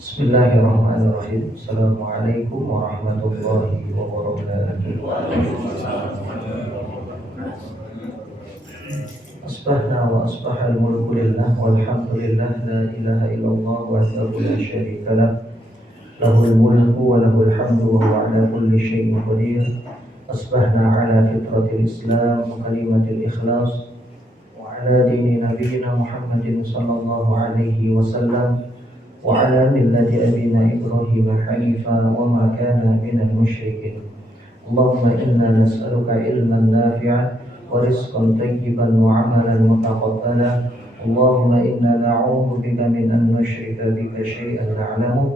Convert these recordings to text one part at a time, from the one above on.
Bismillahirrahmanirrahim. Assalamualaikum warahmatullahi wabarakatuh. Asbahna wa asbahal mulku lillah walhamdulillah la ilaha illallah wahdahu la syarika lah. Lahul mulku wa lahul hamdu wa huwa ala kulli syai'in qadir. Asbahna ala fitratil Islam wa kalimatil ikhlas wa ala dini nabiyyina Muhammadin sallallahu alaihi wasallam وعلى ملة أبينا إبراهيم حنيفا وما كان من المشركين اللهم إنا نسألك علما نافعا ورزقا طيبا وعملا متقبلا اللهم إنا نعوذ بك من أن نشرك بك شيئا نعلمه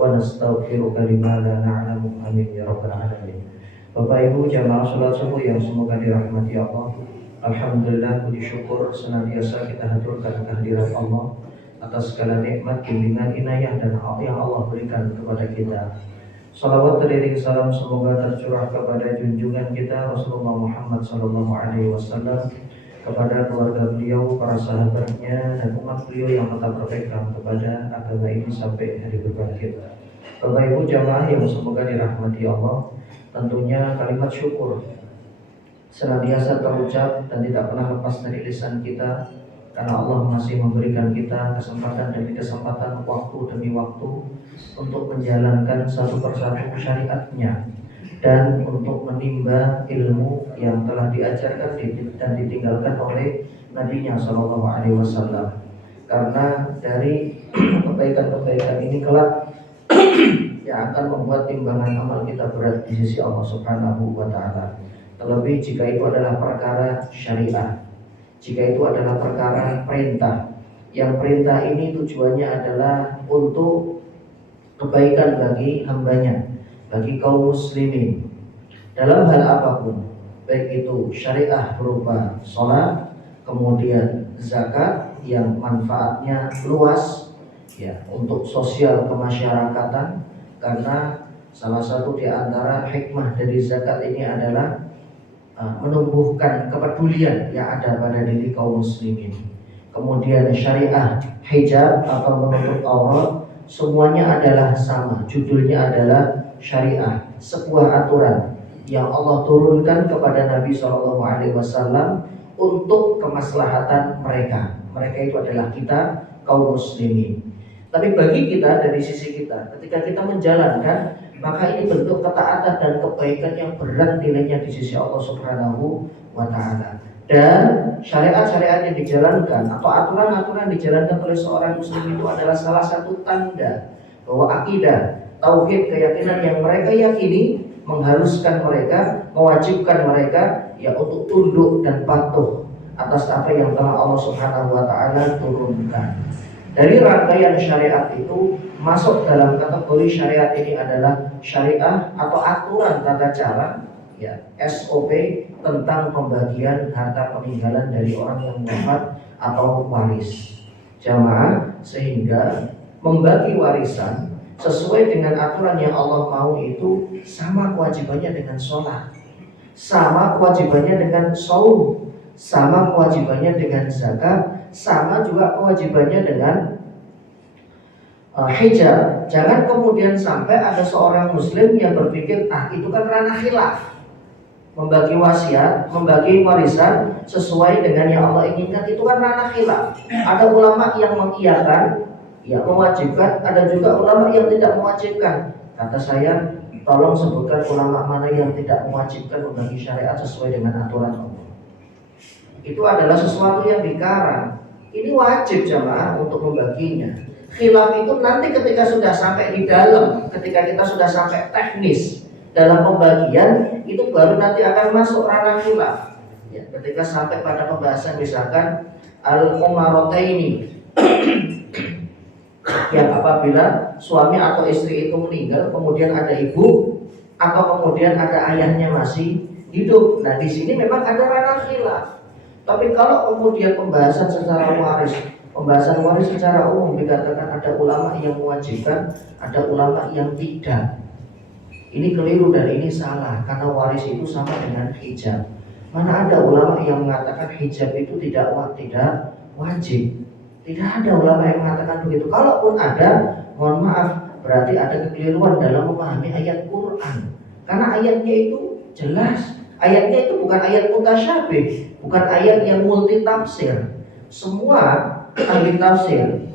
ونستغفرك لما لا نعلم آمين يا رب العالمين. Bapak Ibu jamaah salat subuh yang semoga dirahmati Allah. Alhamdulillah, puji syukur senantiasa kita haturkan kehadirat Allah atas segala nikmat, bimbingan, inayah dan hal yang Allah berikan kepada kita. Salawat teriring salam semoga tercurah kepada junjungan kita Rasulullah Muhammad SAW, kepada keluarga beliau, para sahabatnya, dan umat beliau yang tetap berpegang kepada agama ini sampai hari berbangkit. Bapak Ibu jamaah yang semoga dirahmati Allah, tentunya kalimat syukur senantiasa terucap dan tidak pernah lepas dari lisan kita, karena Allah masih memberikan kita kesempatan demi kesempatan, waktu demi waktu, untuk menjalankan satu persatu syariatnya dan untuk menimba ilmu yang telah diajarkan dan ditinggalkan oleh Nabi-Nya Shallallahu Alaihi Wasallam. Karena dari kebaikan-kebaikan ini kelak yang akan membuat timbangan amal kita berat di sisi Allah Subhanahu Wa Taala. Terlebih jika itu adalah perkara syariah. Jika itu adalah perkara perintah, yang perintah ini tujuannya adalah untuk kebaikan bagi hambanya, bagi kaum muslimin dalam hal apapun, baik itu syariah berupa sholat, kemudian zakat yang manfaatnya luas ya untuk sosial kemasyarakatan, karena salah satu di antara hikmah dari zakat ini adalah menumbuhkan kepedulian yang ada pada diri kaum muslimin. Kemudian syariah hijab atau menutup aurat, semuanya adalah sama. Judulnya adalah syariah, sebuah aturan yang Allah turunkan kepada Nabi SAW untuk kemaslahatan mereka. Mereka itu adalah kita kaum muslimin. Tapi bagi kita, dari sisi kita, ketika kita menjalankan, maka ini bentuk ketaatan dan kebaikan yang berat nilainya di sisi Allah Subhanahu wa Ta'ala. Dan syariat-syariat yang dijalankan atau aturan-aturan yang dijalankan oleh seorang muslim itu adalah salah satu tanda bahwa akidah, tauhid, keyakinan yang mereka yakini mengharuskan mereka, mewajibkan mereka ya untuk tunduk dan patuh atas apa yang telah Allah Subhanahu wa Ta'ala turunkan. Dari rangkaian syariat itu masuk dalam kategori syariat ini adalah syariah atau aturan tata cara ya SOP tentang pembagian harta peninggalan dari orang yang wafat atau waris jamaah, sehingga membagi warisan sesuai dengan aturan yang Allah mau itu sama kewajibannya dengan sholat, sama kewajibannya dengan shaum, sama kewajibannya dengan zakat, sama juga kewajibannya dengan hijab. Jangan kemudian sampai ada seorang muslim yang berpikir itu kan ranah khilaf, membagi wasiat, membagi warisan sesuai dengan yang Allah inginkan, itu kan ranah khilaf. Ada ulama yang mengiyakan, ya mewajibkan, ada juga ulama yang tidak mewajibkan. Kata saya, tolong sebutkan ulama mana yang tidak mewajibkan membagi syariat sesuai dengan aturan Allah. Itu adalah sesuatu yang dikarang. Ini wajib jamaah untuk membaginya. Khilaf itu nanti ketika sudah sampai di dalam, ketika kita sudah sampai teknis dalam pembagian, itu baru nanti akan masuk ranah khilaf. Ya, ketika sampai pada pembahasan misalkan al-umarataini yang apabila suami atau istri itu meninggal, kemudian ada ibu atau kemudian ada ayahnya masih hidup. Nah, di sini memang ada ranah khilaf. Tapi kalau kemudian pembahasan secara waris, pembahasan waris secara umum dikatakan ada ulama yang mewajibkan, ada ulama yang tidak. Ini keliru dan ini salah, karena waris itu sama dengan hijab. Mana ada ulama yang mengatakan hijab itu tidak wajib. Tidak ada ulama yang mengatakan begitu. Kalaupun ada, mohon maaf, berarti ada kekeliruan dalam memahami ayat Quran. Karena ayatnya itu jelas. Ayatnya itu bukan ayat mutasyabih, bukan ayat yang multi tafsir. Semua ahli tafsir,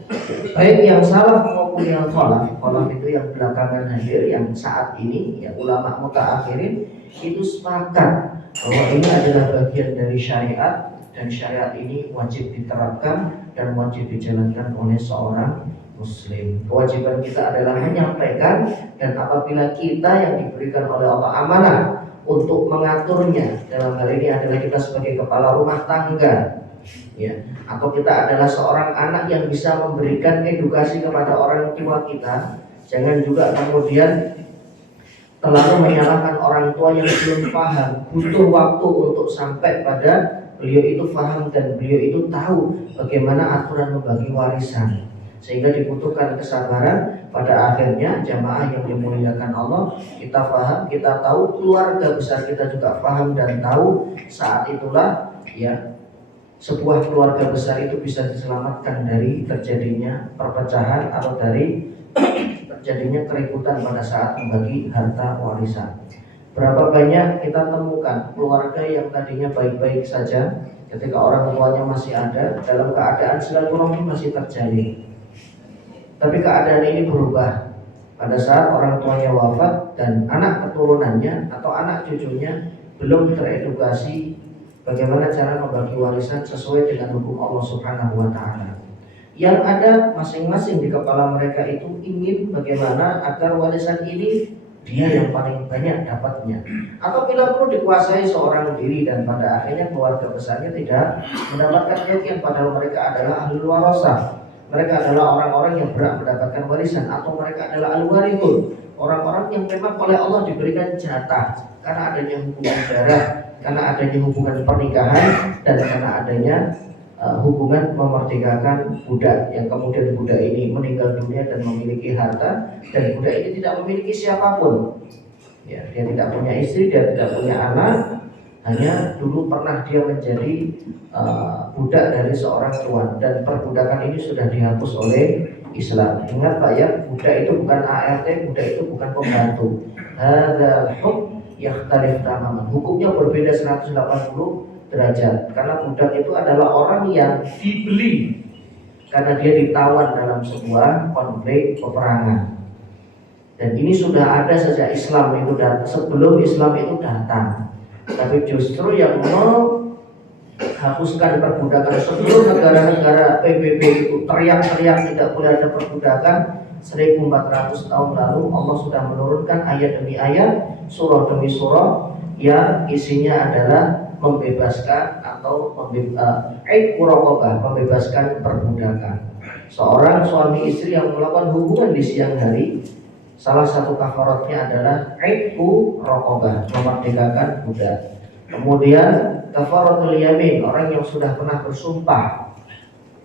baik yang salaf maupun yang khalaf itu yang belakangan hadir, yang saat ini ya ulama mutaakhirin itu sepakat bahwa ini adalah bagian dari syariat, dan syariat ini wajib diterapkan dan wajib dijalankan oleh seorang muslim. Kewajiban kita adalah menyampaikan, dan apabila kita yang diberikan oleh Allah amanah untuk mengaturnya, dalam hal ini adalah kita sebagai kepala rumah tangga, ya, atau kita adalah seorang anak yang bisa memberikan edukasi kepada orang tua kita, jangan juga kemudian terlalu menyalahkan orang tua yang belum paham. Butuh waktu untuk sampai pada beliau itu paham dan beliau itu tahu bagaimana aturan membagi warisan, sehingga dibutuhkan kesabaran. Pada akhirnya jamaah yang dimuliakan Allah, kita paham, kita tahu, keluarga besar kita juga paham dan tahu. Saat itulah ya sebuah keluarga besar itu bisa diselamatkan dari terjadinya perpecahan atau dari terjadinya keributan pada saat membagi harta warisan. Berapa banyak kita temukan keluarga yang tadinya baik-baik saja, ketika orang tuanya masih ada, dalam keadaan silaturahmi masih terjalin. Tapi keadaan ini berubah pada saat orang tuanya wafat dan anak keturunannya atau anak cucunya belum teredukasi bagaimana cara membagi warisan sesuai dengan hukum Allah Subhanahu wa taala. Yang ada masing-masing di kepala mereka itu ingin bagaimana agar warisan ini dia yang paling banyak dapatnya, atau bila perlu dikuasai seorang diri, dan pada akhirnya keluarga besarnya tidak mendapatkan bagian, padahal mereka adalah ahlul warasah. Mereka adalah orang-orang yang berhak mendapatkan warisan, atau mereka adalah al-warithun, orang-orang yang memang oleh Allah diberikan jatah karena adanya hubungan darah, karena adanya hubungan pernikahan, dan karena adanya hubungan memerdekakan budak, yang kemudian budak ini meninggal dunia dan memiliki harta, dan budak ini tidak memiliki siapapun. Ya, dia tidak punya istri, dia tidak punya anak, hanya dulu pernah dia menjadi budak dari seorang tuan, dan perbudakan ini sudah dihapus oleh Islam. Ingat Pak ya, budak itu bukan ART, budak itu bukan pembantu. Hadzal hukm yakhtalif tamaman. Hukumnya berbeda 180 derajat, karena budak itu adalah orang yang dibeli karena dia ditawan dalam sebuah konflik peperangan. Dan ini sudah ada sejak Islam itu datang, sebelum Islam itu datang. Tapi justru yang menghapuskan perbudakan sebelum negara-negara PBB itu teriak-teriak tidak boleh ada perbudakan, 1400 tahun lalu Allah sudah menurunkan ayat demi ayat, surah demi surah, yang isinya adalah membebaskan atau membebaskan perbudakan. Seorang suami istri yang melakukan hubungan di siang hari, salah satu kafaratnya adalah aitku raqabah, memerdekakan budak. Kemudian kafaratul yamin, orang yang sudah pernah bersumpah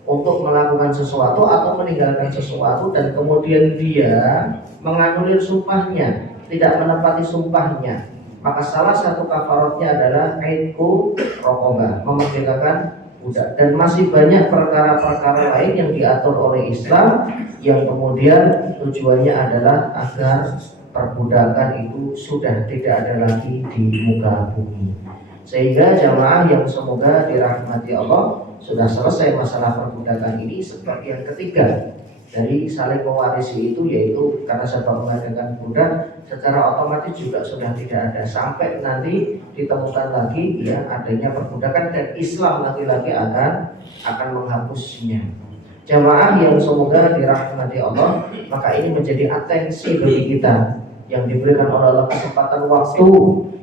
untuk melakukan sesuatu atau meninggalkan sesuatu, dan kemudian dia menganulir sumpahnya, tidak menepati sumpahnya, maka salah satu kafaratnya adalah aitku raqabah, memerdekakan budak. Dan masih banyak perkara-perkara lain yang diatur oleh Islam, yang kemudian tujuannya adalah agar perbudakan itu sudah tidak ada lagi di muka bumi. Sehingga jamaah yang semoga dirahmati Allah, sudah selesai masalah perbudakan ini. Sebagian ketiga dari saling mewarisi itu, yaitu karena sebab mengadakan budak, secara otomatis juga sudah tidak ada, sampai nanti ditemukan lagi ya adanya perbudakan, dan Islam lagi-lagi akan menghapusnya. Jamaah yang semoga dirahmati Allah, maka ini menjadi atensi bagi kita yang diberikan oleh Allah kesempatan waktu,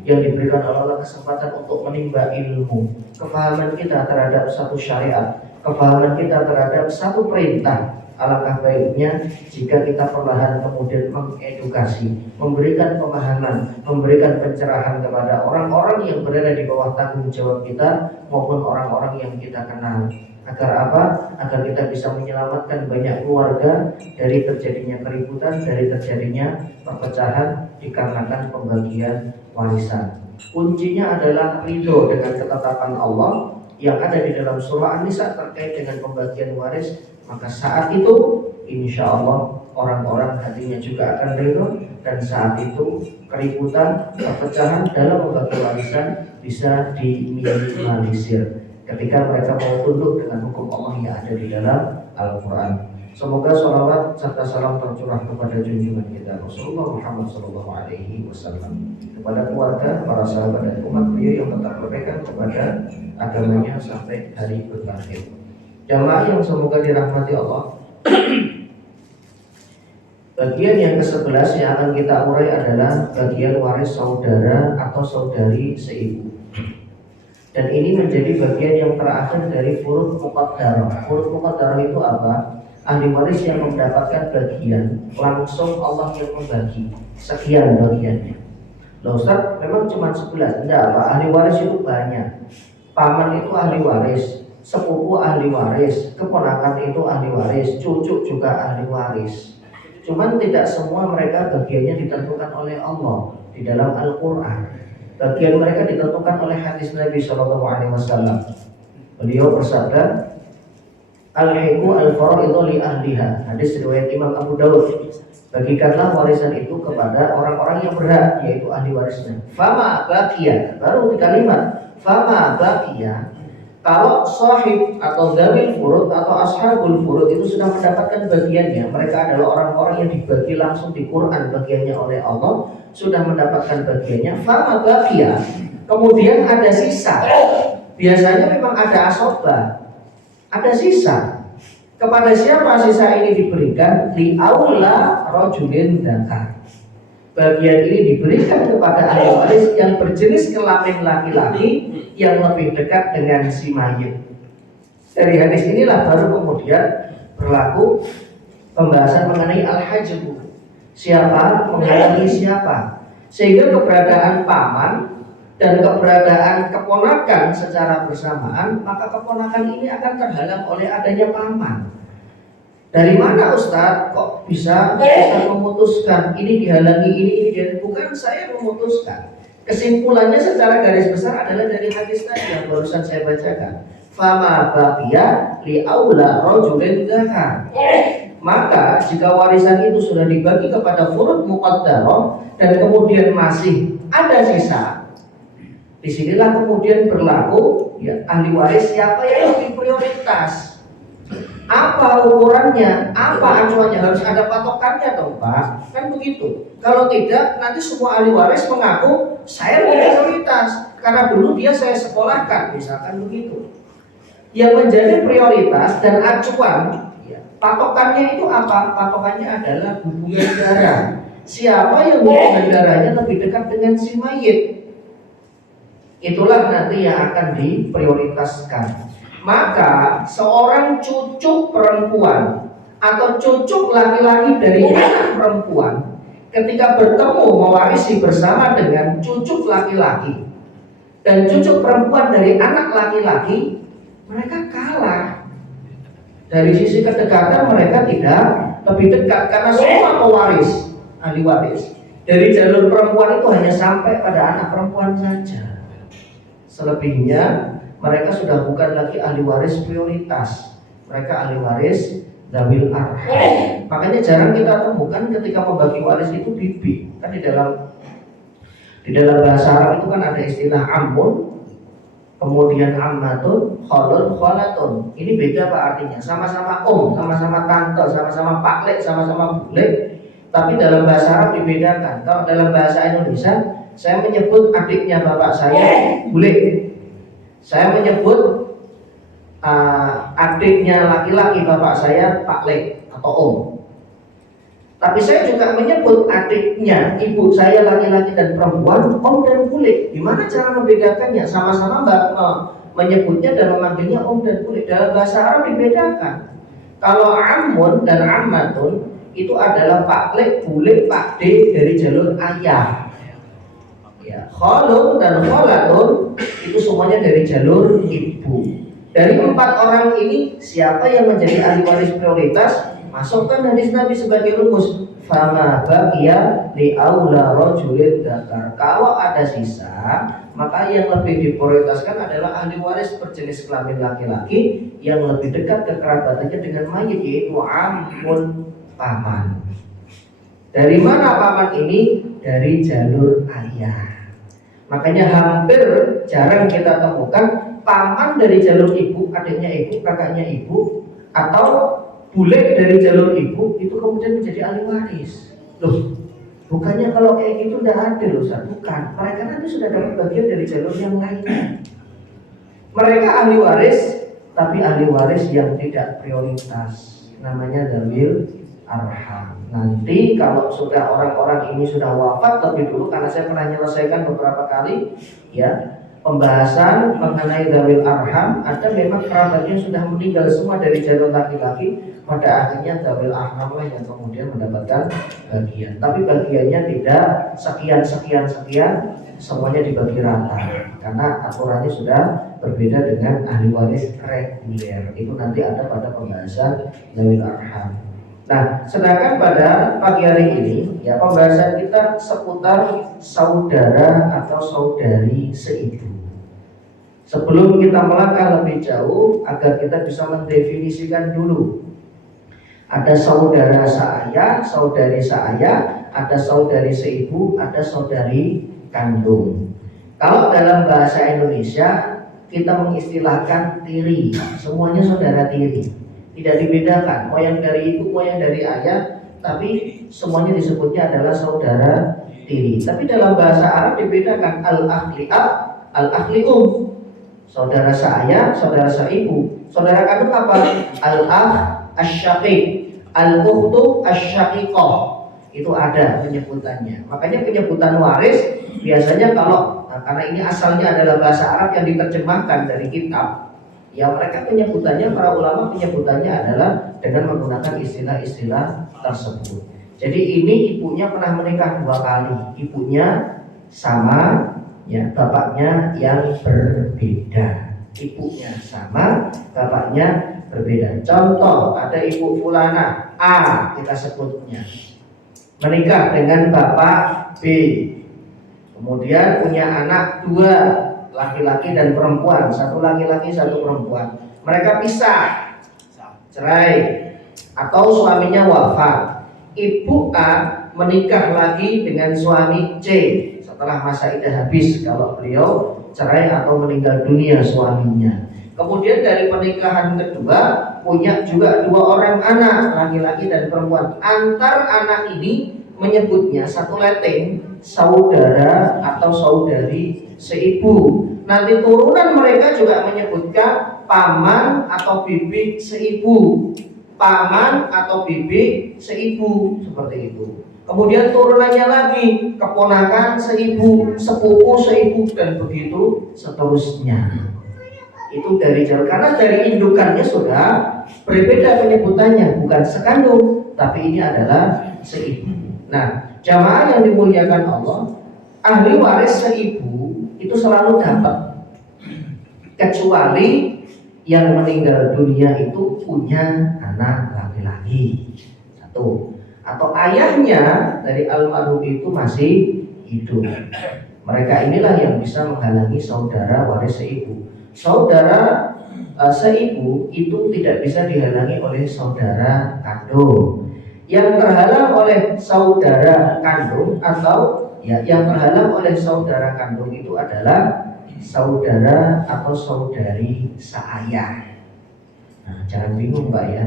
yang diberikan oleh Allah kesempatan untuk menimba ilmu. Kefahaman kita terhadap satu syariat, kefahaman kita terhadap satu perintah, alangkah baiknya jika kita perlahan kemudian mengedukasi, memberikan pemahaman, memberikan pencerahan kepada orang-orang yang berada di bawah tanggung jawab kita maupun orang-orang yang kita kenal. Agar apa? Agar kita bisa menyelamatkan banyak keluarga dari terjadinya keributan, dari terjadinya perpecahan dikarenakan pembagian warisan. Kuncinya adalah ridho dengan ketetapan Allah yang ada di dalam surah An-Nisa terkait dengan pembagian waris. Maka saat itu insya Allah orang-orang hatinya juga akan ridho, dan saat itu keributan, perpecahan dalam membagi warisan bisa diminimalisir ketika mereka mau tunduk dengan hukum Allah yang ada di dalam Al-Quran. Semoga sholawat serta salam tercurah kepada junjungan kita Rasulullah Muhammad SAW, kepada keluarga, para sahabat dan umat beliau yang tetap berpegang kepada agamanya sampai hari berakhir. Jamaah yang semoga dirahmati Allah, bagian yang ke-11 yang akan kita urai adalah bagian waris saudara atau saudari seibu. Dan ini menjadi bagian yang terakhir dari furud muqaddarah. Furud muqaddarah itu apa? Ahli waris yang mendapatkan bagian, langsung Allah yang membagi sekian bagiannya. Loh Ustaz, memang cuma 11? Enggak Pak, ahli waris itu banyak. Paman itu ahli waris, sepupu ahli waris, keponakan itu ahli waris, cucu juga ahli waris. Cuman tidak semua mereka bagiannya ditentukan oleh Allah di dalam Al-Quran. Bagian mereka ditentukan oleh hadis Nabi SAW. Beliau bersabda, Al-hiqu al-faraidu li ahliha. Hadis riwayat Imam Abu Dawud. Bagikanlah warisan itu kepada orang-orang yang berhak, yaitu ahli warisnya. Fama baqiya, baru di kalimat fama baqiya. Kalau sahib atau dzawil furud atau ashabul furud itu sudah mendapatkan bagiannya, mereka adalah orang-orang yang dibagi langsung di Quran bagiannya oleh Allah, sudah mendapatkan bagiannya. Fama baqiya, kemudian ada sisa. Biasanya memang ada asobah, ada sisa. Kepada siapa sisa ini diberikan? Li aula rajulin dzakar. Bagian ini diberikan kepada ahli waris yang berjenis kelamin laki-laki yang lebih dekat dengan si mayit. Dari hadis inilah baru kemudian berlaku pembahasan mengenai al-hajbu. Siapa menghalangi siapa? Sehingga keberadaan paman dan keberadaan keponakan secara bersamaan, maka keponakan ini akan terhalang oleh adanya paman. Dari mana Ustaz kok bisa memutuskan ini dihalangi ini dan bukan saya memutuskan. Kesimpulannya secara garis besar adalah dari hadis tadi yang barusan saya bacakan. Fama baqiya li aula rajulin dzakar. Maka jika warisan itu sudah dibagi kepada furud muqaddarah dan kemudian masih ada sisa, disinilah kemudian berlaku ya, ahli waris siapa yang lebih prioritas. Apa ukurannya? Apa acuannya? Harus ada patokannya dong Pak. Kan begitu. Kalau tidak, nanti semua ahli waris mengaku saya lebih prioritas karena dulu dia saya sekolahkan, misalkan begitu. Yang menjadi prioritas dan acuan ya, patokannya itu apa? Patokannya adalah hubungan darah. Siapa yang hubungan darahnya lebih dekat dengan si mayit, itulah nanti yang akan diprioritaskan. Maka seorang cucu perempuan atau cucu laki-laki dari anak perempuan ketika bertemu mewarisi bersama dengan cucu laki-laki dan cucu perempuan dari anak laki-laki, mereka kalah. Dari sisi kedekatan mereka tidak lebih dekat karena semua pewaris, ahli waris dari jalur perempuan itu hanya sampai pada anak perempuan saja. Selebihnya mereka sudah bukan lagi ahli waris prioritas, mereka ahli waris dzawil arham. Makanya jarang kita temukan ketika membagi waris itu bibi. Kan di dalam bahasa Arab itu kan ada istilah ammun, kemudian ammatun, khalun, khalatun. Ini beda Pak artinya. Sama-sama sama-sama tante, sama-sama paklek, sama-sama bule. Tapi dalam bahasa Arab dibedakan. Kalau dalam bahasa Indonesia, saya menyebut adiknya bapak saya bule. Saya menyebut adiknya laki-laki bapak saya Pak Lek atau Om. Tapi saya juga menyebut adiknya ibu saya laki-laki dan perempuan Om dan Bule. Gimana cara membedakannya? Sama-sama menyebutnya dan memanggilnya Om dan Bule. Dalam bahasa Arab dibedakan. Kalau Ammun dan Ammatun itu adalah Pak Lek, Bule, Pak D dari jalur ayah. Ya, khalun dan khalatun itu semuanya dari jalur ibu. Dari 4 orang ini siapa yang menjadi ahli waris prioritas? Masukkan hadis Nabi sebagai rumus. Fama baqiya li aula rajulin dzakar. Kalau ada sisa, maka yang lebih diprioritaskan adalah ahli waris berjenis kelamin laki-laki yang lebih dekat kekerabatannya dengan mayit, yaitu amun, paman. Dari mana paman ini? Dari jalur ayah. Makanya hampir jarang kita temukan paman dari jalur ibu, adiknya ibu, kakaknya ibu, atau bule dari jalur ibu itu kemudian menjadi ahli waris. Loh, bukannya kalau kayak gitu udah adil loh, bukan. Mereka nanti sudah dapat bagian dari jalur yang lainnya. Mereka ahli waris, tapi ahli waris yang tidak prioritas, namanya dzawil arham. Nanti kalau sudah orang-orang ini sudah wafat lebih dulu, karena saya pernah menyelesaikan beberapa kali ya pembahasan mengenai dzawil arham, ada memang kerabatnya sudah meninggal semua dari jalur laki-laki, pada akhirnya dzawil arham lah yang kemudian mendapatkan bagian. Tapi bagiannya tidak sekian, semuanya dibagi rata, karena aturannya sudah berbeda dengan ahli waris reguler. Itu nanti ada pada pembahasan dzawil arham. Nah, sedangkan pada pagi hari ini ya pembahasan kita seputar saudara atau saudari seibu. Sebelum kita melangkah lebih jauh, agar kita bisa mendefinisikan dulu, ada saudara seayah, saudari seayah, ada saudari seibu, ada saudari kandung. Kalau dalam bahasa Indonesia kita mengistilahkan tiri, semuanya saudara tiri. Tidak dibedakan, mau yang dari ibu, mau yang dari ayah, tapi semuanya disebutnya adalah saudara tiri. Tapi dalam bahasa Arab dibedakan al-akhli ab, al-akhli saudara seayah, saudara seibu. Saudara kandung apa? Al-akh asy-syaqiq, al-ukhtu asy-syaqiqah. Itu ada penyebutannya. Makanya penyebutan waris biasanya kalau karena ini asalnya adalah bahasa Arab yang diterjemahkan dari kitab, ya mereka penyebutannya, para ulama penyebutannya adalah dengan menggunakan istilah-istilah tersebut. Jadi ini ibunya pernah menikah 2 kali, ibunya sama, ya bapaknya yang berbeda. Ibunya sama, bapaknya berbeda. Contoh, ada ibu fulana A kita sebutnya, menikah dengan bapak B, kemudian punya anak 2, laki-laki dan perempuan, 1 laki-laki 1 perempuan. Mereka pisah, cerai, atau suaminya wafat. Ibu A menikah lagi dengan suami C setelah masa iddah habis, kalau beliau cerai atau meninggal dunia suaminya. Kemudian dari pernikahan kedua punya juga 2 orang anak, laki-laki dan perempuan. Antar anak ini menyebutnya satu leteng saudara atau saudari seibu. Nanti turunan mereka juga menyebutkan paman atau bibi seibu, paman atau bibi seibu, seperti itu. Kemudian turunannya lagi keponakan seibu, sepupu seibu, dan begitu seterusnya. Itu dari jalur, karena dari indukannya sudah berbeda penyebutannya, bukan sekandung, tapi ini adalah seibu. Nah, jamaah yang dimuliakan Allah, ahli waris seibu itu selalu dapat, kecuali yang meninggal dunia itu punya anak laki-laki 1, atau ayahnya dari almarhum itu masih hidup. Mereka inilah yang bisa menghalangi saudara waris seibu. Saudara seibu itu tidak bisa dihalangi oleh saudara kandung. Yang terhalang oleh saudara kandung atau yang terhalang oleh saudara kandung itu adalah saudara atau saudari seayah. Nah, jangan bingung Mbak ya.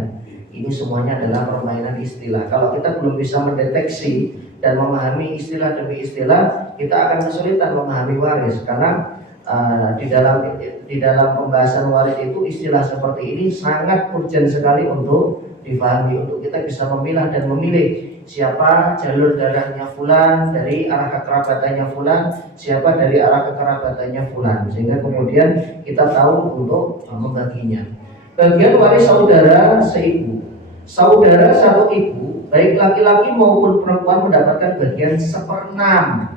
Ini semuanya adalah permainan istilah. Kalau kita belum bisa mendeteksi dan memahami istilah demi istilah, kita akan kesulitan memahami waris. Karena di dalam pembahasan waris itu istilah seperti ini sangat urgent sekali untuk dipahami, untuk kita bisa memilah dan memilih siapa jalur darahnya fulan dari arah kekerabatannya fulan, siapa dari arah kekerabatannya fulan, sehingga kemudian kita tahu untuk membaginya. Bagian waris saudara seibu, saudara satu ibu, baik laki-laki maupun perempuan mendapatkan bagian 1/6.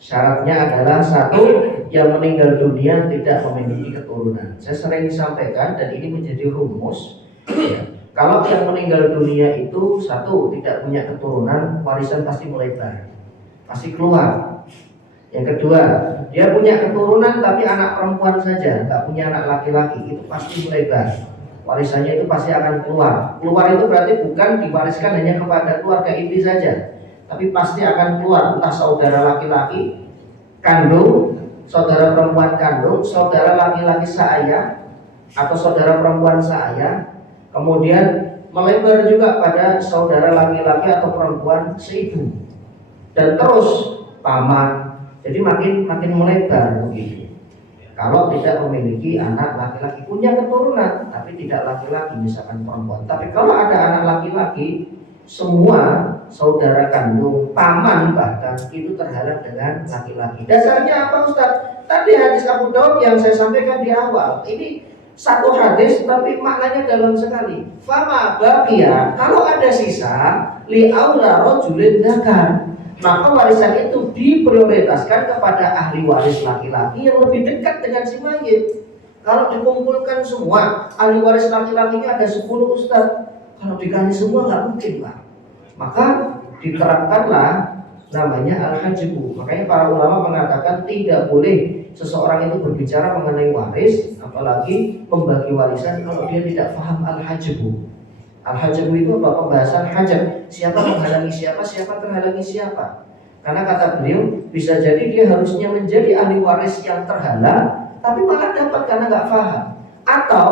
Syaratnya adalah 1, yang meninggal dunia tidak memiliki keturunan. Saya sering sampaikan dan ini menjadi rumus ya. Kalau yang meninggal dunia itu satu tidak punya keturunan, warisan pasti melebar, pasti keluar. Yang kedua, dia punya keturunan tapi anak perempuan saja, nggak punya anak laki-laki, itu pasti melebar. Warisannya itu pasti akan keluar. Keluar itu berarti bukan diwariskan hanya kepada keluarga inti saja, tapi pasti akan keluar entah saudara laki-laki kandung, saudara perempuan kandung, saudara laki-laki seayah atau saudara perempuan seayah, kemudian melebar juga pada saudara laki-laki atau perempuan seibu, dan terus paman. Jadi makin melebar begitu. Kalau tidak memiliki anak laki-laki, punya keturunan tapi tidak laki-laki, misalkan perempuan. Tapi kalau ada anak laki-laki, semua saudara kandung, paman bahkan itu terhalang dengan laki-laki. Dasarnya apa Ustaz? Tadi hadis Abu Daud yang saya sampaikan di awal. Ini satu hadis tapi maknanya dalam sekali. Fama baqiya, kalau ada sisa li aula rajulin dzakar, maka warisan itu diprioritaskan kepada ahli waris laki-laki yang lebih dekat dengan si mayit. Kalau dikumpulkan semua ahli waris laki-lakinya ada 10 Ustaz, kalau dikali semua nggak mungkin Pak. Maka diterapkanlah namanya al-hajbu. Makanya para ulama mengatakan tidak boleh seseorang itu berbicara mengenai waris, apalagi membagi warisan kalau dia tidak paham al-hajbu. Al-hajbu itu apa? Pembahasan hajab. Siapa menghalangi siapa, siapa terhalangi siapa. Karena kata beliau, bisa jadi dia harusnya menjadi ahli waris yang terhalang, tapi malah dapat karena nggak paham. Atau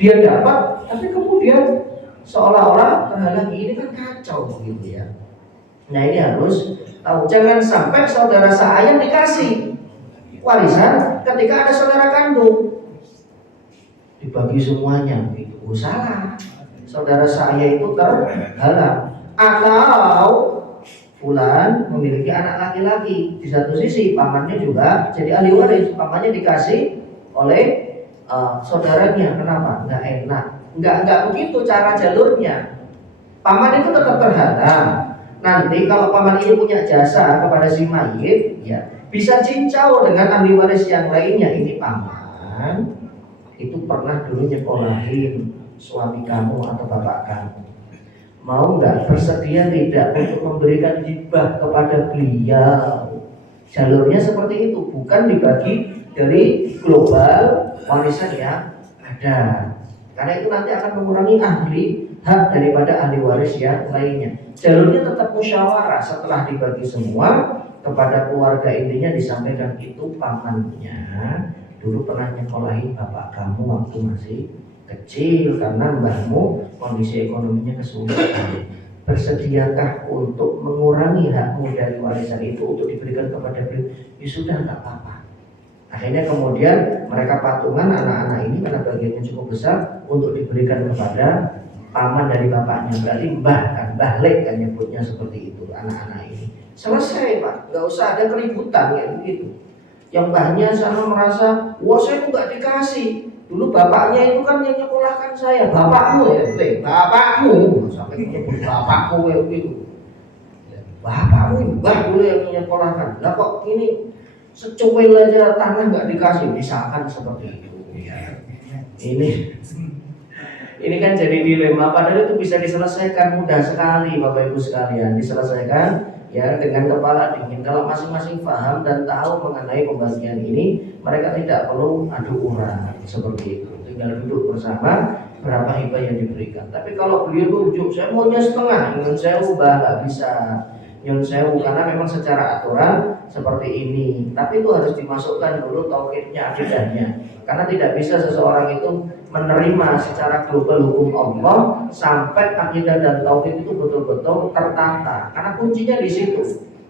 dia dapat, tapi kemudian seolah-olah terhalangi. Ini kan kacau begitu ya. Nah ini harus tahu. Jangan sampai saudara seayah dikasih warisan ketika ada saudara kandung, dibagi semuanya. Itu salah. Saudara saya itu terhalang. Atau fulan memiliki anak laki-laki, di satu sisi pamannya juga jadi ahli waris, pamannya dikasih oleh saudaranya. Kenapa? Nggak enak. Nggak begitu cara jalurnya. Paman itu tetap terhalang. Nanti kalau paman itu punya jasa kepada si mayit, ya bisa cincau dengan ahli waris yang lainnya. Ini paman itu pernah dulu nyekolahin suami kamu atau bapak kamu, mau nggak bersedia tidak untuk memberikan hibah kepada beliau? Jalurnya seperti itu, bukan dibagi dari global warisan yang ada, karena itu nanti akan mengurangi hak daripada ahli waris yang lainnya. Jalurnya tetap musyawarah, setelah dibagi semua kepada keluarga intinya disampaikan itu pamannya dulu pernah nyekolahin bapak kamu waktu masih kecil karena mbahmu kondisi ekonominya kesulitan. Bersediakah untuk mengurangi hakmu dari warisan itu untuk diberikan kepada beliau? Ya sudah, nggak apa-apa. Akhirnya kemudian mereka patungan anak-anak ini karena bagiannya cukup besar untuk diberikan kepada paman dari bapaknya. Berarti mbah kan, bahlek kan nyebutnya seperti itu anak-anak ini. Selesai Pak, nggak usah ada keributan kayak begitu. Yang mbahnya sana merasa, wah saya tuh nggak dikasih. Dulu bapaknya itu kan yang nyekolahkan saya. Bapakmu ya, bapakmu sampai menyebut bapakmu ya begitu. Bapakmu, mbah dulu yang nyekolahkan. Lah kok ini secuil aja tanah nggak dikasih, misalkan seperti itu. Ya. Ini kan jadi dilema. Padahal itu bisa diselesaikan mudah sekali, Bapak Ibu sekalian. Diselesaikan ya dengan kepala dingin. Kalau masing-masing paham dan tahu mengenai pembagian ini, mereka tidak perlu adu urang seperti itu. Tinggal duduk bersama berapa hibah yang diberikan. Tapi kalau beliau rujuk, saya maunya setengah, ingin saya ubah, nggak bisa. Nyun sewu, karena memang secara aturan seperti ini. Tapi itu harus dimasukkan dulu tauhidnya, akidahnya. Karena tidak bisa seseorang itu menerima secara global hukum Allah sampai akidah dan tauhid itu betul-betul tertata. Karena kuncinya di situ.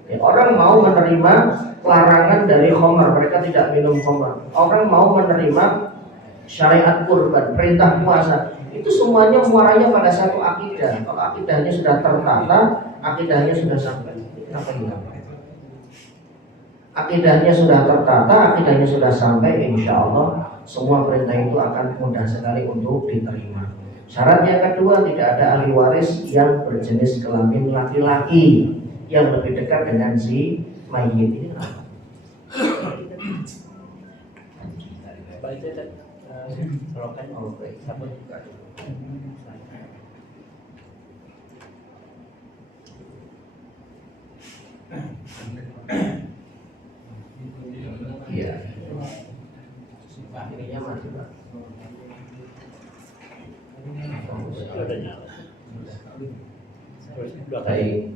Ya, orang mau menerima larangan dari khamar, mereka tidak minum khamar. Orang mau menerima syariat kurban, perintah puasa, itu semuanya muaranya pada satu akidah. Kalau akidahnya sudah tertata, akidahnya sudah sampai. Akidahnya sudah tertata, akidahnya sudah sampai, insya Allah semua perintah itu akan mudah sekali untuk diterima. Syarat yang kedua, tidak ada ahli waris yang berjenis kelamin laki-laki yang lebih dekat dengan si mayit. Ini kenapa? Baik.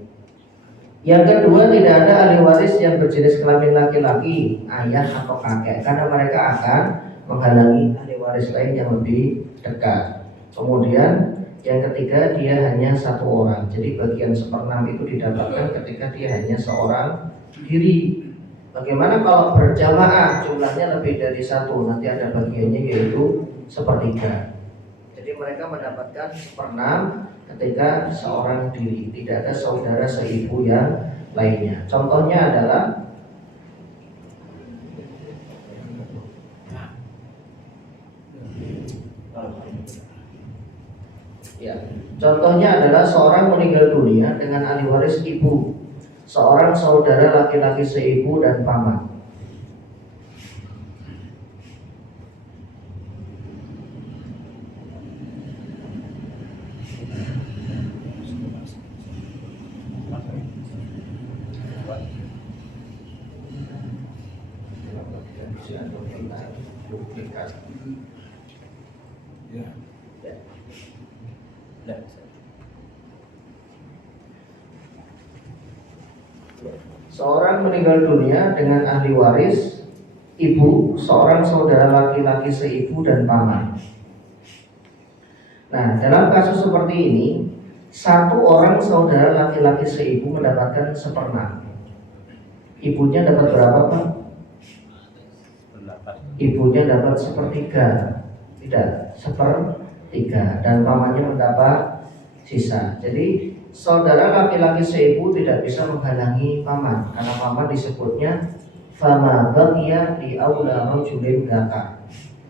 Yang kedua, tidak ada ahli waris yang berjenis kelamin laki-laki, ayah atau kakek, karena mereka akan menghalangi ahli waris lain yang lebih dekat. Kemudian yang ketiga, dia hanya satu orang. Jadi bagian seperenam itu didapatkan ketika dia hanya seorang diri. Bagaimana kalau berjamaah jumlahnya lebih dari satu, nanti ada bagiannya yaitu sepertiga. Jadi mereka mendapatkan seperenam ketika seorang diri, tidak ada saudara seibu yang lainnya. Contohnya adalah contohnya adalah seorang meninggal dunia dengan ahli waris ibu, seorang saudara laki-laki seibu dan paman. Seorang meninggal dunia dengan ahli waris ibu, seorang saudara laki-laki seibu dan paman. Nah, dalam kasus seperti ini, satu orang saudara laki-laki seibu mendapatkan seperenam. Ibunya dapat berapa, Pak? Ibunya dapat sepertiga, tidak, sepertiga, dan pamannya mendapat sisa. Jadi saudara laki-laki seibu tidak bisa menghalangi paman, karena paman disebutnya fama baqiya li aula rajulin dzakar.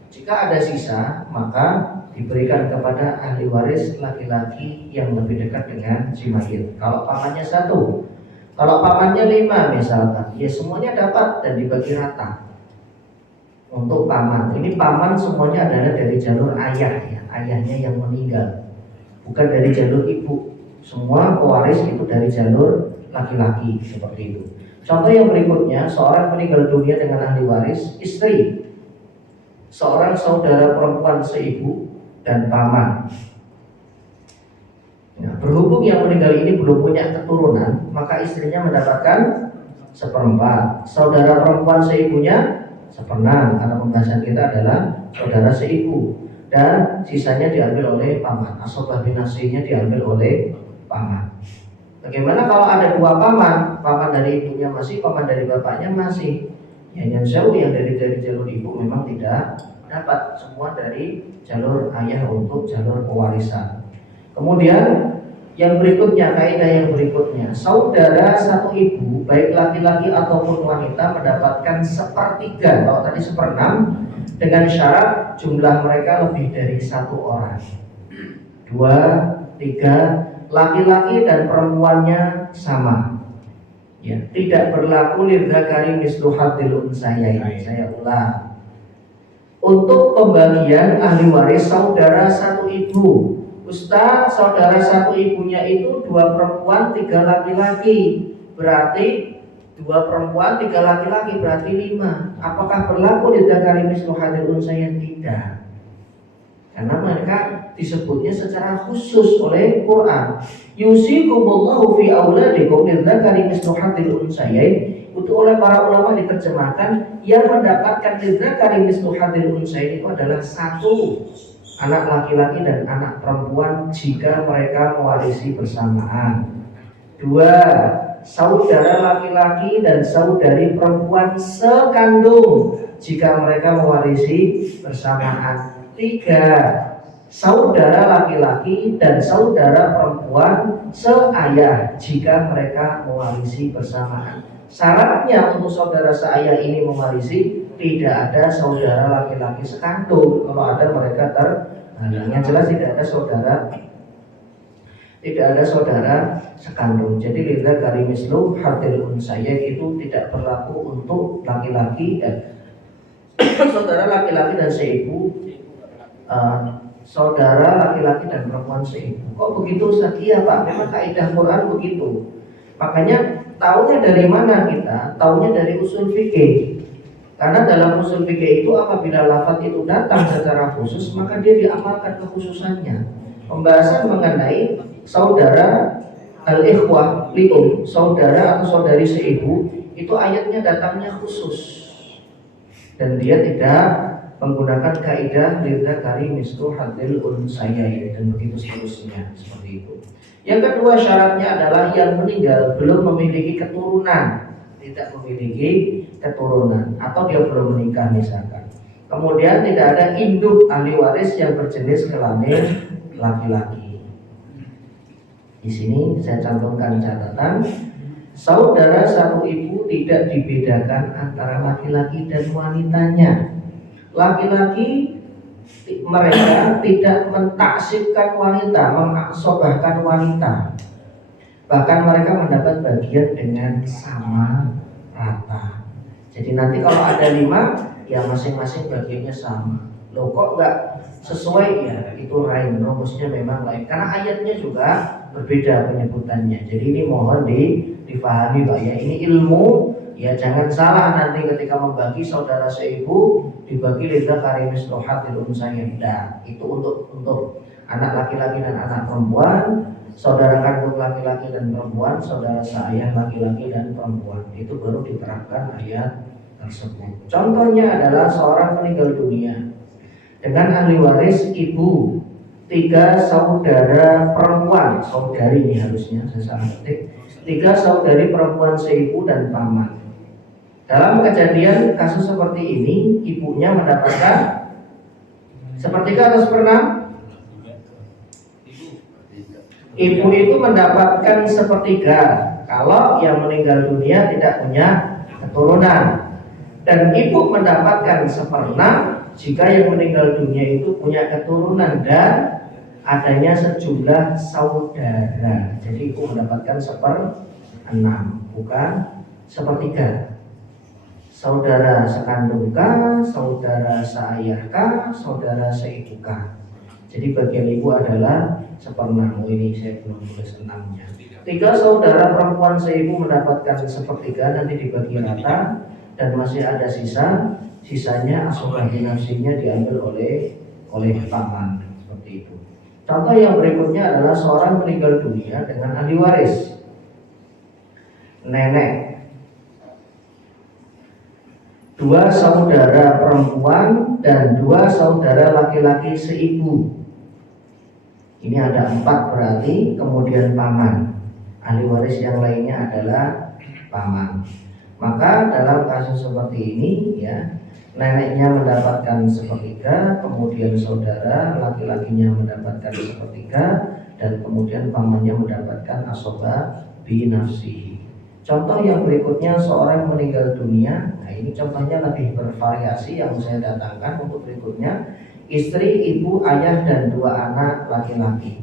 Jika ada sisa, maka diberikan kepada ahli waris laki-laki yang lebih dekat dengan si mayit. Kalau pamannya satu, kalau pamannya 5 misalkan, ya semuanya dapat dan dibagi rata. Untuk paman, ini paman semuanya adalah dari jalur ayah ya, ayahnya yang meninggal, bukan dari jalur ibu. Semua pewaris itu dari jalur laki-laki, seperti itu. Contoh yang berikutnya, seorang meninggal dunia dengan ahli waris istri, seorang saudara perempuan seibu dan paman. Nah, berhubung yang meninggal ini belum punya keturunan, maka istrinya mendapatkan seperempat, saudara perempuan seibunya seperenam, karena pembahasan kita adalah saudara seibu, dan sisanya diambil oleh paman. Asobah binasinya diambil oleh paman. Bagaimana kalau ada dua paman, paman dari ibunya masih, paman dari bapaknya masih? Yang jauh yang dari jalur ibu memang tidak dapat, semua dari jalur ayah untuk jalur pewarisan. Kemudian yang berikutnya, kaidah yang berikutnya, saudara satu ibu baik laki-laki ataupun wanita mendapatkan sepertiga. Kalau tadi seperenam, dengan syarat jumlah mereka lebih dari satu orang, 2, 3, laki-laki dan perempuannya sama. Ya, tidak berlaku lidzakari mislu hadzil unsayaini. Saya ulang. Untuk pembagian ahli waris saudara satu ibu, Ustaz, saudara satu ibunya itu 2 perempuan 3 laki-laki, berarti 2 perempuan 3 laki-laki, berarti 5. Apakah berlaku lidzakari mislu hadzil unsayain? Tidak, karena mereka disebutnya secara khusus oleh Quran. Yusikumullahu fi auladikum lidzakari mislu hadzil unsayain. Itu oleh para ulama diterjemahkan, yang mendapatkan lidzakari mislu hadzil unsayain itu adalah 1 anak laki-laki dan anak perempuan jika mereka mewarisi bersamaan. 2, saudara laki-laki dan saudari perempuan sekandung jika mereka mewarisi bersamaan. 3, saudara laki-laki dan saudara perempuan seayah jika mereka mewarisi bersamaan. Syaratnya untuk saudara seayah ini mewarisi, tidak ada saudara laki-laki sekandung. Kalau ada mereka yang jelas tidak ada saudara sekandung. Jadi lidzakari mislu hadzil unsayain itu tidak berlaku untuk laki-laki dan saudara laki-laki dan seibu, saudara laki-laki dan perempuan seibu. Kok begitu Ustaz? Iya Pak, memang kaidah Quran begitu. Makanya taunya dari mana kita? Taunya dari usul fikih. Karena dalam usul fikih itu apabila lafaz itu datang secara khusus, maka dia diamalkan kekhususannya. Pembahasan mengenai saudara al-ikhwah lium, saudara atau saudari seibu, itu ayatnya datangnya khusus dan dia tidak menggunakan kaidah lidzakari mislu hadzil unsayain dan begitu seterusnya, seperti itu. Yang kedua syaratnya adalah yang meninggal belum memiliki keturunan, tidak memiliki keturunan atau dia belum menikah misalkan. Kemudian tidak ada induk ahli waris yang berjenis kelamin laki-laki. Di sini saya cantumkan catatan, saudara satu ibu tidak dibedakan antara laki-laki dan wanitanya. Laki-laki mereka tidak mentaksibkan wanita, mengaksobahkan wanita. Bahkan mereka mendapat bagian dengan sama rata. Jadi nanti kalau ada 5, ya masing-masing bagiannya sama. Loh kok enggak sesuai? Ya itu lain, rumusnya memang lain. Karena ayatnya juga berbeda penyebutannya. Jadi ini mohon difahami Pak ya. Ini ilmu, ya jangan salah nanti ketika membagi saudara seibu dibagi lidzakari mislu hadzil unsayain. Nah, itu untuk anak laki-laki dan anak perempuan, saudara kandung laki-laki dan perempuan, saudara seayah laki-laki dan perempuan. Itu baru diterapkan ayat tersebut. Contohnya adalah seorang meninggal dunia dengan ahli waris ibu, 3 saudara perempuan, saudari ini harusnya saya salah ketik, 3 saudari perempuan seibu dan paman. Dalam kejadian kasus seperti ini, ibunya mendapatkan sepertiga atau seperenam? Ibu itu mendapatkan sepertiga kalau yang meninggal dunia tidak punya keturunan, dan ibu mendapatkan seperenam jika yang meninggal dunia itu punya keturunan dan adanya sejumlah saudara. Jadi ibu mendapatkan seperenam, bukan sepertiga. Saudara sekandung K, saudara seayah K, saudara seibu K. Jadi bagian ibu adalah seperenam. Ini saya belum tulis 6-nya. 3 saudara perempuan seibu mendapatkan sepertiga, nanti dibagi rata dan masih ada sisanya asbab binafsinya diambil oleh paman, seperti itu. Contoh yang berikutnya adalah seorang meninggal dunia dengan ahli waris nenek, 2 saudara perempuan dan 2 saudara laki-laki seibu. Ini ada 4 berarti, kemudian paman. Ahli waris yang lainnya adalah paman. Maka dalam kasus seperti ini ya, neneknya mendapatkan sepertiga, kemudian saudara laki-lakinya mendapatkan sepertiga, dan kemudian pamannya mendapatkan asoba binafsihi. Contoh yang berikutnya seorang meninggal dunia. Nah ini contohnya lebih bervariasi yang saya datangkan untuk berikutnya. Istri, ibu, ayah, dan 2 anak laki-laki.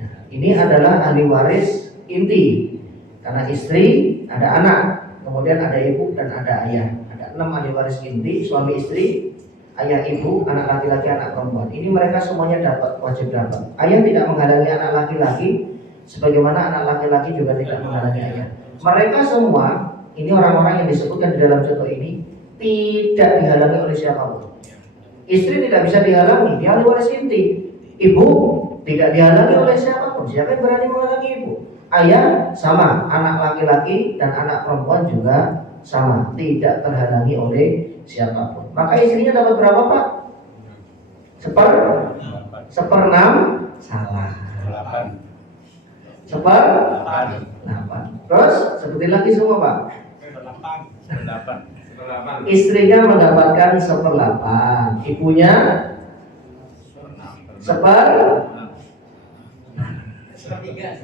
Nah, ini adalah ahli waris inti. Karena istri, ada anak, kemudian ada ibu dan ada ayah. Ada 6 ahli waris inti, suami istri, ayah ibu, anak laki-laki, anak perempuan. Ini mereka semuanya dapat, wajib dapat. Ayah tidak menghalangi anak laki-laki, sebagaimana anak laki-laki juga tidak menghalangi ayah. Mereka semua, ini orang-orang yang disebutkan di dalam contoh ini, tidak dihalangi oleh siapapun. Istri tidak bisa dihalangi, dia ahli waris inti. Ibu tidak dihalangi oleh siapapun. Siapa yang berani menghalangi ibu? Ayah sama, anak laki-laki dan anak perempuan juga sama, tidak terhalangi oleh siapapun. Maka istrinya dapat berapa Pak? Seperenam? Salah. 8. Terus sebutin lagi semua Pak. 8. Istrinya mendapatkan 1/8, ibunya 1/3,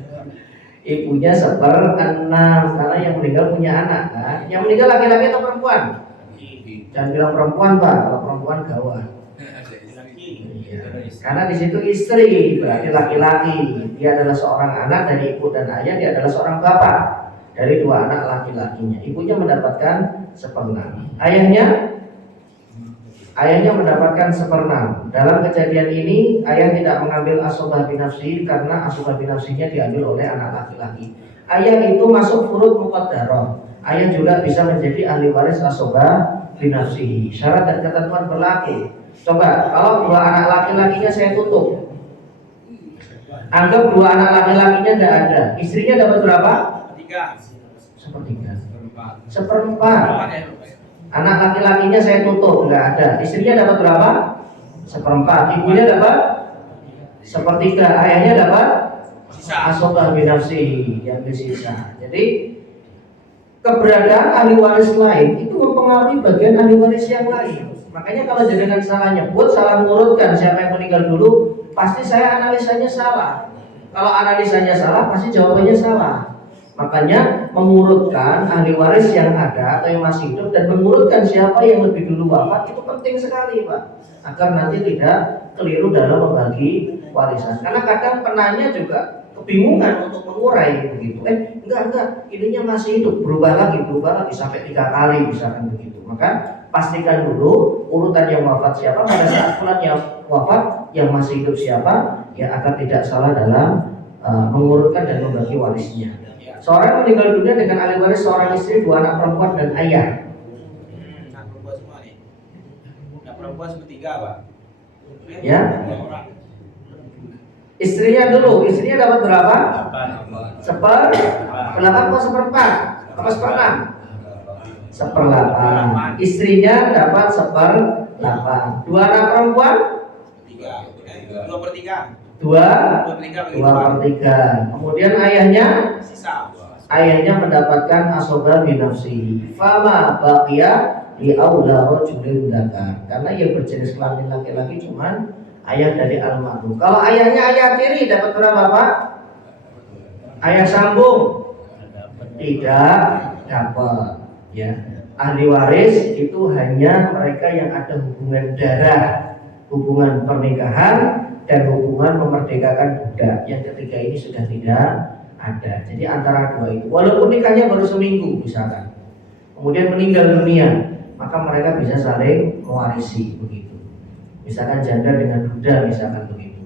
ibunya 1/6 karena yang meninggal punya anak kan. Yang meninggal laki-laki atau perempuan? Jangan bilang perempuan Pak, kalau perempuan gawat. Karena di situ istri berarti laki-laki, dia adalah seorang anak dari ibu dan ayah, dia adalah seorang bapak dari 2 anak laki-lakinya. Ibunya mendapatkan 1/6, ayahnya mendapatkan 1/6. Dalam kejadian ini ayah tidak mengambil asobah binafsi karena asobah binafsinya diambil oleh anak laki-laki. Ayah itu masuk furud muqaddarah. Ayah juga bisa menjadi ahli waris asobah binafsi. Syarat dan ketentuan berlaku. Coba kalau 2 anak laki-lakinya saya tutup, Anggap dua anak laki-lakinya tidak ada, istrinya dapat berapa? Sepertiga. Seperempat. Anak laki-lakinya saya tutup, nggak ada, istrinya dapat berapa? Seperempat. Ibunya dapat sepertiga, ayahnya dapat asobah binafsi yang bersisa. Jadi keberadaan ahli waris lain itu mempengaruhi bagian ahli waris yang lain. Makanya kalau jenengan salah nyebut, salah mengurutkan siapa yang meninggal dulu, pasti saya analisanya salah. Kalau analisanya salah, pasti jawabannya salah. Makanya mengurutkan ahli waris yang ada atau yang masih hidup dan mengurutkan siapa yang lebih dulu wafat itu penting sekali, Pak, agar nanti tidak keliru dalam membagi warisan. Karena kadang penanya juga kebingungan untuk mengurai begitu. Enggak, ininya masih hidup, berubah lagi sampai 3 kali misalkan begitu. Maka pastikan dulu urutan yang wafat siapa, pada saat fulan yang wafat yang masih hidup siapa, ya agar tidak salah dalam mengurutkan dan membagi warisnya. Seorang meninggal dunia dengan ahli waris seorang istri, 2 anak perempuan dan ayah. Anak perempuan semua nih. Anak perempuan sepertiga, Pak. Ya. Istrinya dulu, istrinya dapat berapa? 8. 8 atau seperempat? Apa seperenam? Seperlapan. Istrinya dapat 1/8. 2 anak perempuan? 2/3. 2/3. Kemudian ayahnya? Sisa. Ayahnya mendapatkan asobah binafsi. Fama baqiya li aula rajulin dzakar. Karena yang berjenis kelamin laki-laki cuman ayah dari almarhum. Kalau ayahnya ayah tiri dapat berapa, Pak? Ayah sambung tidak dapat. Ya, ahli waris itu hanya mereka yang ada hubungan darah, hubungan pernikahan, dan hubungan memerdekakan budak. Yang ketiga ini sudah tidak ada. Jadi antara dua itu, walaupun nikahnya baru seminggu misalkan, kemudian meninggal dunia, maka mereka bisa saling mewarisi begitu. Misalkan janda dengan duda misalkan begitu.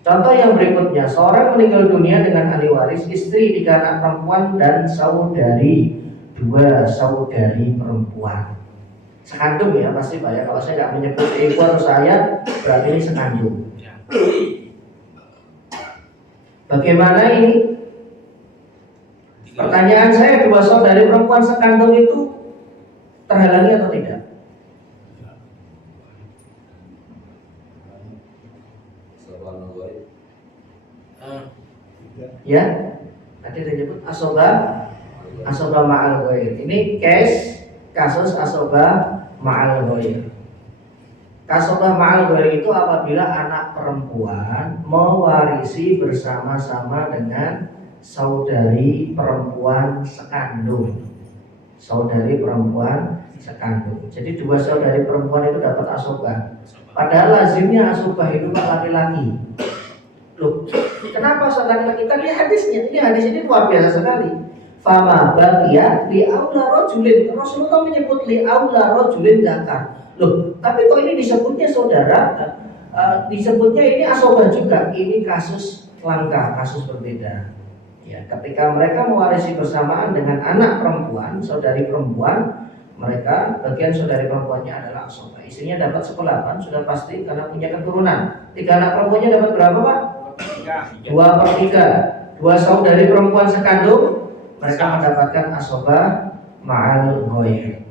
Contoh yang berikutnya, seorang meninggal dunia dengan ahli waris, istri 3 anak perempuan dan saudari 2 saudari perempuan. Sekandung ya pasti, Pak ya. Kalau saya nggak menyebut ibu atau saya, berarti ini sekandung. Bagaimana ini? Pertanyaan saya, 2 saudari perempuan sekandung itu terhalangi atau tidak? Ya, tadi disebut asobah ma'al ghair. Ini kasus asobah ma'al ghair. Asobah ma'al ghair itu apabila anak perempuan mewarisi bersama-sama dengan saudari perempuan sekandung. Saudari perempuan sekandung. Jadi 2 saudari perempuan itu dapat asobah. Padahal lazimnya asobah itu laki-laki. Loh, kenapa saudara kita lihat hadisnya? Ini hadis ini luar biasa sekali. Fama baqiya li aula rajulin. Rasulullah menyebut li aula rajulin dzakar. Loh, tapi kok ini disebutnya saudara? Disebutnya ini asobah juga. Ini kasus langka, kasus berbeda. Ya, ketika mereka mewarisi bersamaan dengan anak perempuan, saudari perempuan, mereka bagian saudari perempuannya adalah asobah. Istrinya dapat 1/8 sudah pasti karena punya keturunan. 3 anak perempuannya dapat berapa, Pak? 2/3. 2 saudari perempuan sekandung, mereka mendapatkan asobah ma'al ghair.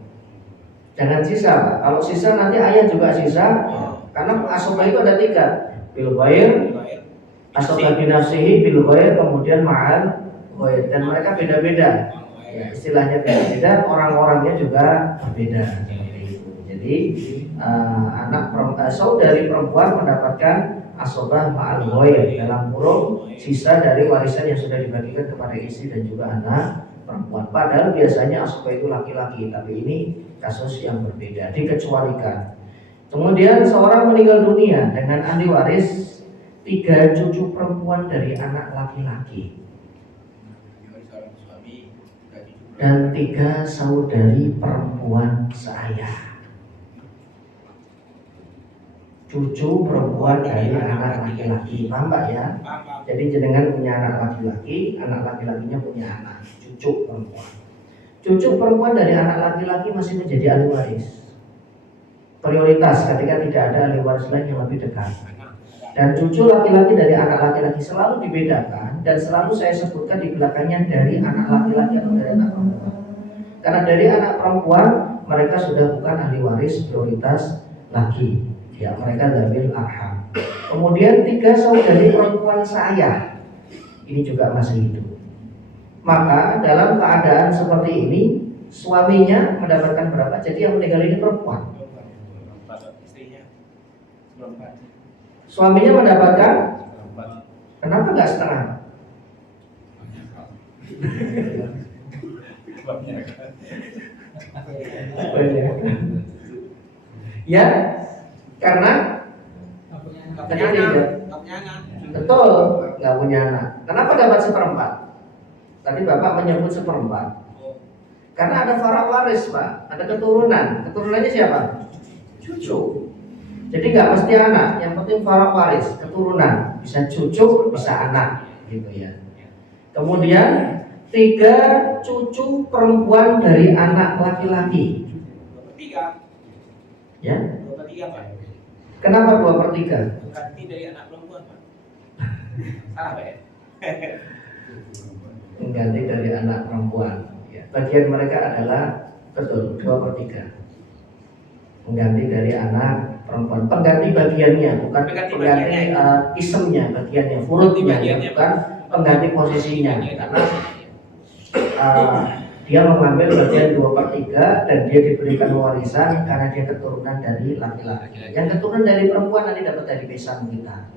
Jangan sisa, Pak. Kalau sisa nanti ayah juga sisa. Karena asobah itu ada 3, bil ghair, asobah binafsihi, bil ghair, kemudian ma'al ghair. Dan mereka beda-beda. Ya, istilahnya beda-beda, orang-orangnya juga berbeda. Jadi saudari perempuan mendapatkan asobah ma'al ghair dalam kurung sisa dari warisan yang sudah dibagikan kepada istri dan juga anak perempuan. Padahal biasanya asobah itu laki-laki, tapi ini kasus yang berbeda, dikecualikan. Kemudian seorang meninggal dunia dengan ahli waris 3 cucu perempuan dari anak laki-laki dan 3 saudari perempuan seayah. Cucu perempuan dari anak laki-laki, paham Pak ya? Jadi jenengan punya anak laki-laki, anak laki-lakinya punya anak cucu perempuan. Cucu perempuan dari anak laki-laki masih menjadi ahli waris. Prioritas ketika tidak ada ahli waris lain yang lebih dekat. Dan cucu laki-laki dari anak laki-laki selalu dibedakan dan selalu saya sebutkan di belakangnya dari anak laki-laki atau dari anak perempuan. Karena dari anak perempuan mereka sudah bukan ahli waris prioritas lagi. Ya, mereka dzawil arham. Kemudian 3 saudari perempuan saya ini juga masih hidup. Maka dalam keadaan seperti ini suaminya mendapatkan berapa? Jadi yang meninggal ini perempuan. Suaminya mendapatkan kenapa nggak setengah? Ya, karena betul nggak punya anak. Kenapa dapat seperempat? Tadi Bapak menyebut seperempat. Karena ada farah waris, Pak. Ada keturunan. Keturunannya siapa? Cucu. Jadi nggak mesti anak. Yang penting farah waris, keturunan. Bisa cucu, bisa anak, gitu ya. Kemudian 3 cucu perempuan dari anak laki-laki. 2/3. Ya. 2/3, Pak. Kenapa 2/3? Ganti dari anak perempuan, Pak. Salah, Pak ya? Mengganti dari anak perempuan. Ya. Bagian mereka adalah betul 2/3. Mengganti dari anak perempuan. Pengganti bagiannya, bukan pengganti isemnya, bagiannya, furudnya, bukan pengganti posisinya. Karena dia mengambil bagian 2/3 dan dia diberikan warisan karena dia keturunan dari laki-laki. Yang keturunan dari perempuan nanti dapat dari besan kita.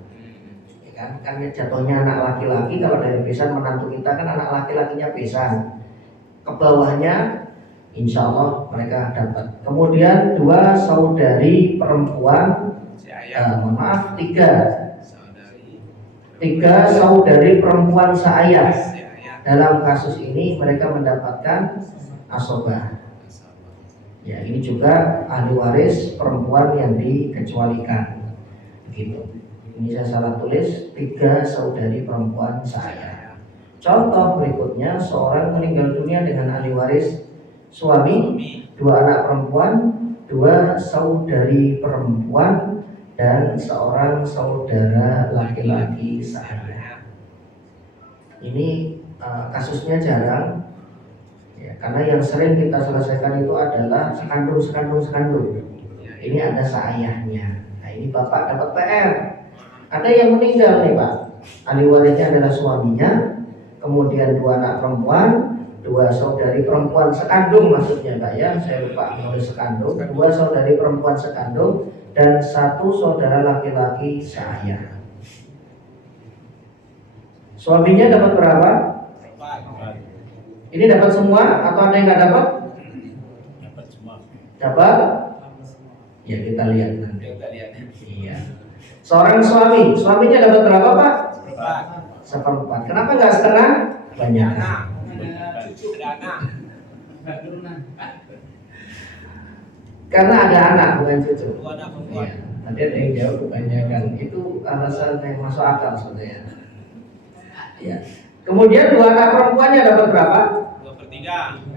Kan jatuhnya anak laki-laki, kalau dari besan menantu kita kan anak laki-lakinya besan, ke bawahnya insya Allah mereka dapat. Kemudian 2 saudari perempuan, maaf 3 saudari perempuan seayah. Dalam kasus ini mereka mendapatkan asobah. Ya, ini juga ahli waris perempuan yang dikecualikan. Begitu. Ini saya salah tulis, 3 saudari perempuan saya. Contoh berikutnya, seorang meninggal dunia dengan ahli waris suami, 2 anak perempuan, 2 saudari perempuan, dan seorang saudara laki-laki saya. Ini kasusnya jarang, ya, karena yang sering kita selesaikan itu adalah sekandung. Ini ada seayahnya. Nah, ini bapak dapat PR. Ada yang meninggal nih Pak, ahli warisnya adalah suaminya, kemudian 2 anak perempuan, 2 saudari perempuan sekandung maksudnya Pak ya, saya lupa menulis sekandung, 2 saudari perempuan sekandung, dan 1 saudara laki-laki seayah. Suaminya dapat berapa? Ini dapat semua atau ada yang nggak dapat? Dapat semua. Dapat? Ya kita lihat nanti. Iya. Seorang suaminya dapat berapa Pak? Seperempat. Kenapa nggak setengah? Banyak. Karena ada anak bukan cucu. Ya. Tadi ada yang jawab bukannya kan. Itu alasan yang masuk akal sebenarnya. Ya. Kemudian 2 anak perempuannya dapat berapa?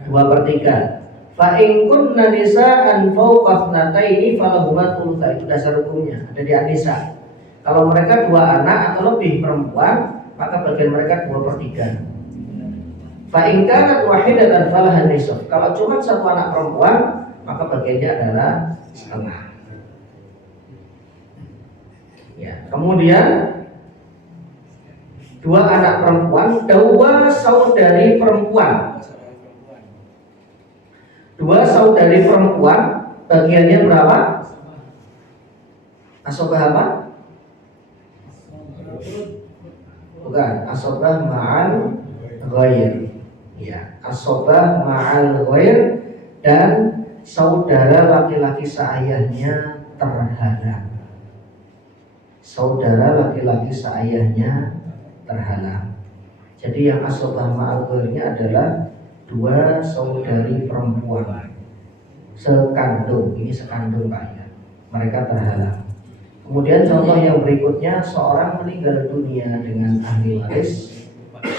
2/3. Fa in kunna nisa'an fawqa ithnataini falahuma thulutsa. Itu dasar hukumnya ada di An-Nisa. Kalau mereka 2 anak atau lebih perempuan, maka bagian mereka 2/3. Fa in kanat wahidatan falahan nisf. Kalau cuma 1 anak perempuan, maka bagiannya adalah setengah. Ya, kemudian 2 anak perempuan, 2 saudari perempuan. 2 saudari perempuan, bagiannya berapa? Asobah apa? Bukan, asobah ma'al ghair. Ya, asobah ma'al ghair, dan saudara laki-laki seayahnya terhalang. Saudara laki-laki seayahnya terhalang. Jadi yang asobah ma'al ghairnya adalah 2 saudari perempuan sekandung. Ini sekandung Pak ya. Mereka terhalang. Kemudian contoh yang berikutnya, seorang meninggal dunia dengan ahli waris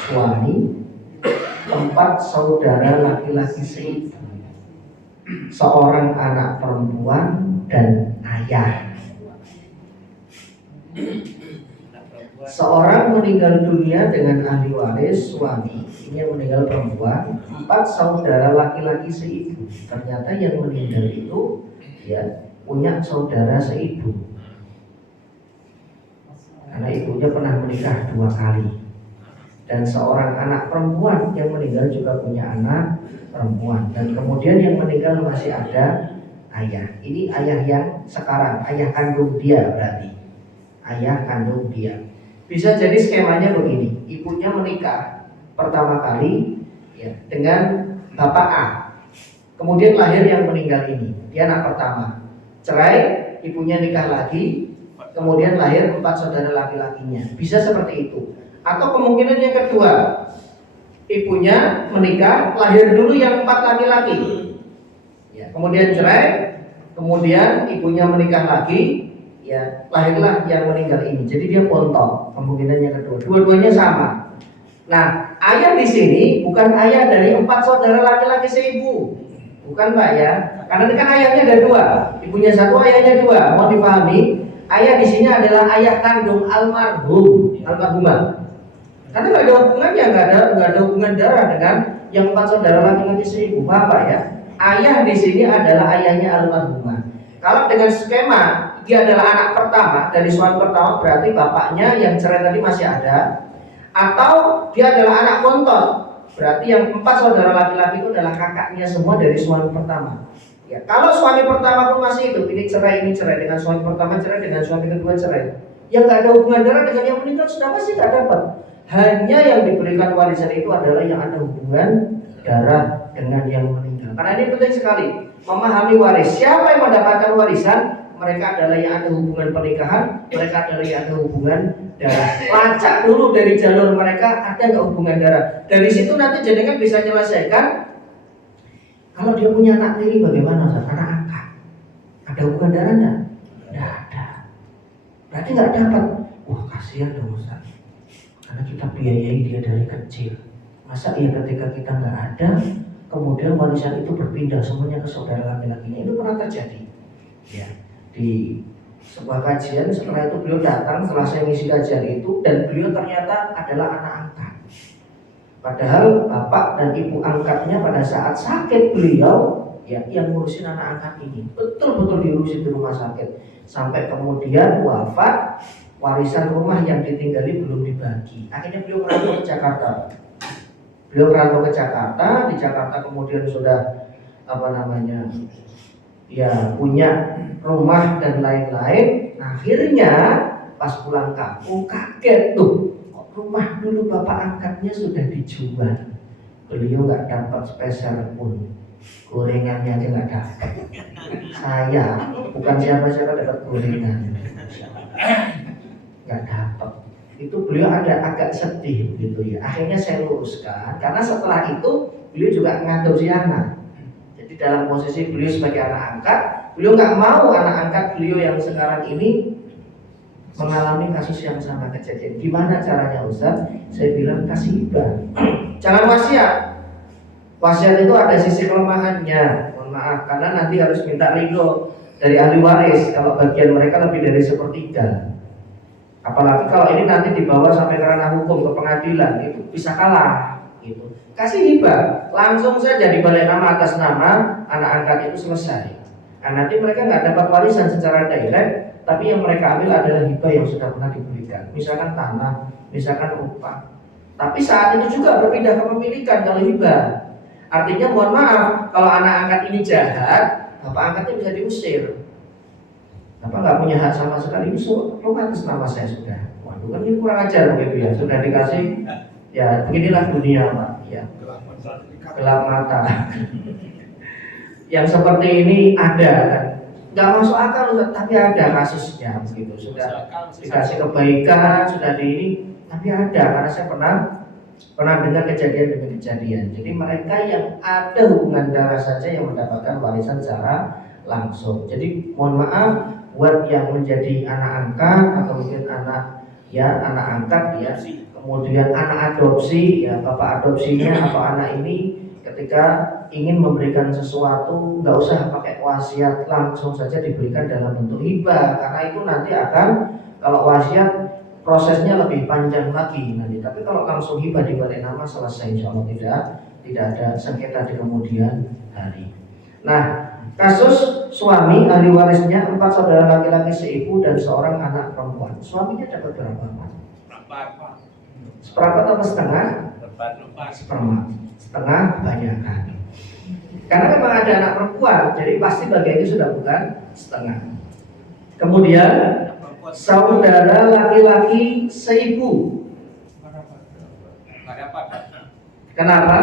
suami, 4 saudara laki-laki seibu, seorang anak perempuan dan ayah. Seorang meninggal dunia dengan ahli waris suami, ini yang meninggal perempuan, 4 saudara laki-laki seibu. Ternyata yang meninggal itu ya punya saudara seibu, karena ibunya pernah menikah 2 kali. Dan seorang anak perempuan yang meninggal juga punya anak perempuan. Dan kemudian yang meninggal masih ada ayah. Ini ayah yang sekarang, ayah kandung dia berarti. Ayah kandung dia. Bisa jadi skemanya begini, ibunya menikah pertama kali ya, dengan bapak A. Kemudian lahir yang meninggal ini, dia anak pertama. Cerai, ibunya nikah lagi, kemudian lahir 4 saudara laki-lakinya. Bisa seperti itu. Atau kemungkinan yang kedua, ibunya menikah, lahir dulu yang 4 laki-laki ya, kemudian cerai, kemudian ibunya menikah lagi ya, lahirlah yang meninggal ini. Jadi dia pontok, kemungkinan yang kedua. Dua-duanya sama. Nah, ayah di sini bukan ayah dari 4 saudara laki-laki seibu, bukan Pak ya, karena ini kan ayahnya ada 2, ibunya 1, ayahnya 2. Mau dipahami, ayah di sini adalah ayah kandung almarhumah. Karena nggak ada hubungannya, nggak ada hubungan darah dengan yang 4 saudara laki-laki seibu, Pak ya. Ayah di sini adalah ayahnya almarhumah. Kalau dengan skema dia adalah anak pertama dari suami pertama, berarti bapaknya yang cerai tadi masih ada. Atau dia adalah anak bontot, berarti yang 4 saudara laki-laki itu adalah kakaknya semua dari suami pertama. Ya, kalau suami pertama pun masih hidup, ini cerai dengan suami pertama cerai, dengan suami kedua cerai, yang nggak ada hubungan darah dengan yang meninggal sudah pasti nggak dapat. Hanya yang diberikan warisan itu adalah yang ada hubungan darah dengan yang meninggal. Karena ini penting sekali memahami waris. Siapa yang mendapatkan warisan? Mereka adalah yang ada hubungan pernikahan, mereka adalah yang ada hubungan darah. Lacak dulu dari jalur mereka ada nggak hubungan darah. Dari situ nanti jenengan bisa menyelesaikan. Kalau dia punya anak tiri bagaimana? Anak angkat, ada hubungan darah nggak? Nggak ada. Berarti nggak dapat. Wah kasihan dong Ustaz, karena kita biayai dia dari kecil. Masa iya ketika kita nggak ada, kemudian warisan itu berpindah semuanya ke saudara laki-lakinya? Itu pernah terjadi. Ya, di sebuah kajian, setelah itu beliau datang setelah saya ngisi kajian itu, dan beliau ternyata adalah anak angkat. Padahal bapak dan ibu angkatnya pada saat sakit beliau ya yang ngurusin anak angkat ini, betul-betul diurusin di rumah sakit sampai kemudian wafat. Warisan rumah yang ditinggali belum dibagi. Akhirnya beliau merantau ke Jakarta. Di Jakarta kemudian sudah ya punya rumah dan lain-lain. Akhirnya pas pulang kampung kaget tuh, kok rumah dulu bapak angkatnya sudah dijual. Beliau nggak dapat spesial pun, gorengannya aja nggak dapat. Saya bukan siapa-siapa dapat gorengan, nggak dapat. Itu beliau agak sedih gitu ya. Akhirnya saya luruskan, karena setelah itu beliau juga ngadopsi anak. Jadi dalam posisi beliau sebagai anak angkat, beliau nggak mau anak angkat beliau yang sekarang ini mengalami kasus yang sama kejadian. Gimana caranya Ustaz? Saya bilang kasih hibah. Jangan wasiat. Wasiat itu ada sisi kelemahannya. Mohon maaf, karena nanti harus minta ridho dari ahli waris. Kalau bagian mereka lebih dari 1/3. Apalagi kalau ini nanti dibawa sampai ke ranah hukum, ke pengadilan, itu bisa kalah gitu. Kasih hibah, langsung saja dibalik nama atas nama anak angkat itu selesai. Nah, nanti mereka nggak dapat warisan secara direct, tapi yang mereka ambil adalah hibah yang sudah pernah diberikan. Misalkan tanah, misalkan rumah. Tapi saat itu juga berpindah kepemilikan kalau hibah. Artinya mohon maaf, kalau anak angkat ini jahat, bapak angkatnya bisa diusir. Bapak nggak punya hak sama sekali, itu rumah atas nama saya sudah. Waduh, kan ini kurang ajar begitu ya. Sudah dikasih, ya beginilah dunia Pak. Ya, gelap mata. Yang seperti ini ada kan? Nggak masuk akal, tapi ada kasusnya begitu. Sudah dikasih kebaikan, sudah di ini, tapi ada. Karena saya pernah dengar kejadian demi kejadian. Jadi mereka yang ada hubungan darah saja yang mendapatkan warisan secara langsung. Jadi mohon maaf buat yang menjadi anak angkat atau mungkin anak angkat ya, kemudian anak adopsi ya, bapak adopsinya atau anak ini ketika ingin memberikan sesuatu nggak usah pakai wasiat, langsung saja diberikan dalam bentuk hibah, karena itu nanti akan, kalau wasiat prosesnya lebih panjang lagi nanti. Tapi kalau langsung hibah di balik nama selesai, insya Allah tidak ada sengketa di kemudian hari. Nah, kasus suami ahli warisnya 4 saudara laki-laki seibu dan seorang anak perempuan. Suaminya dapat berapa? Seperempat atau setengah? Seperempat. Setengah banyakan. Karena memang ada anak perempuan, jadi pasti bagiannya sudah bukan setengah. Kemudian saudara laki-laki seibu. Kenapa?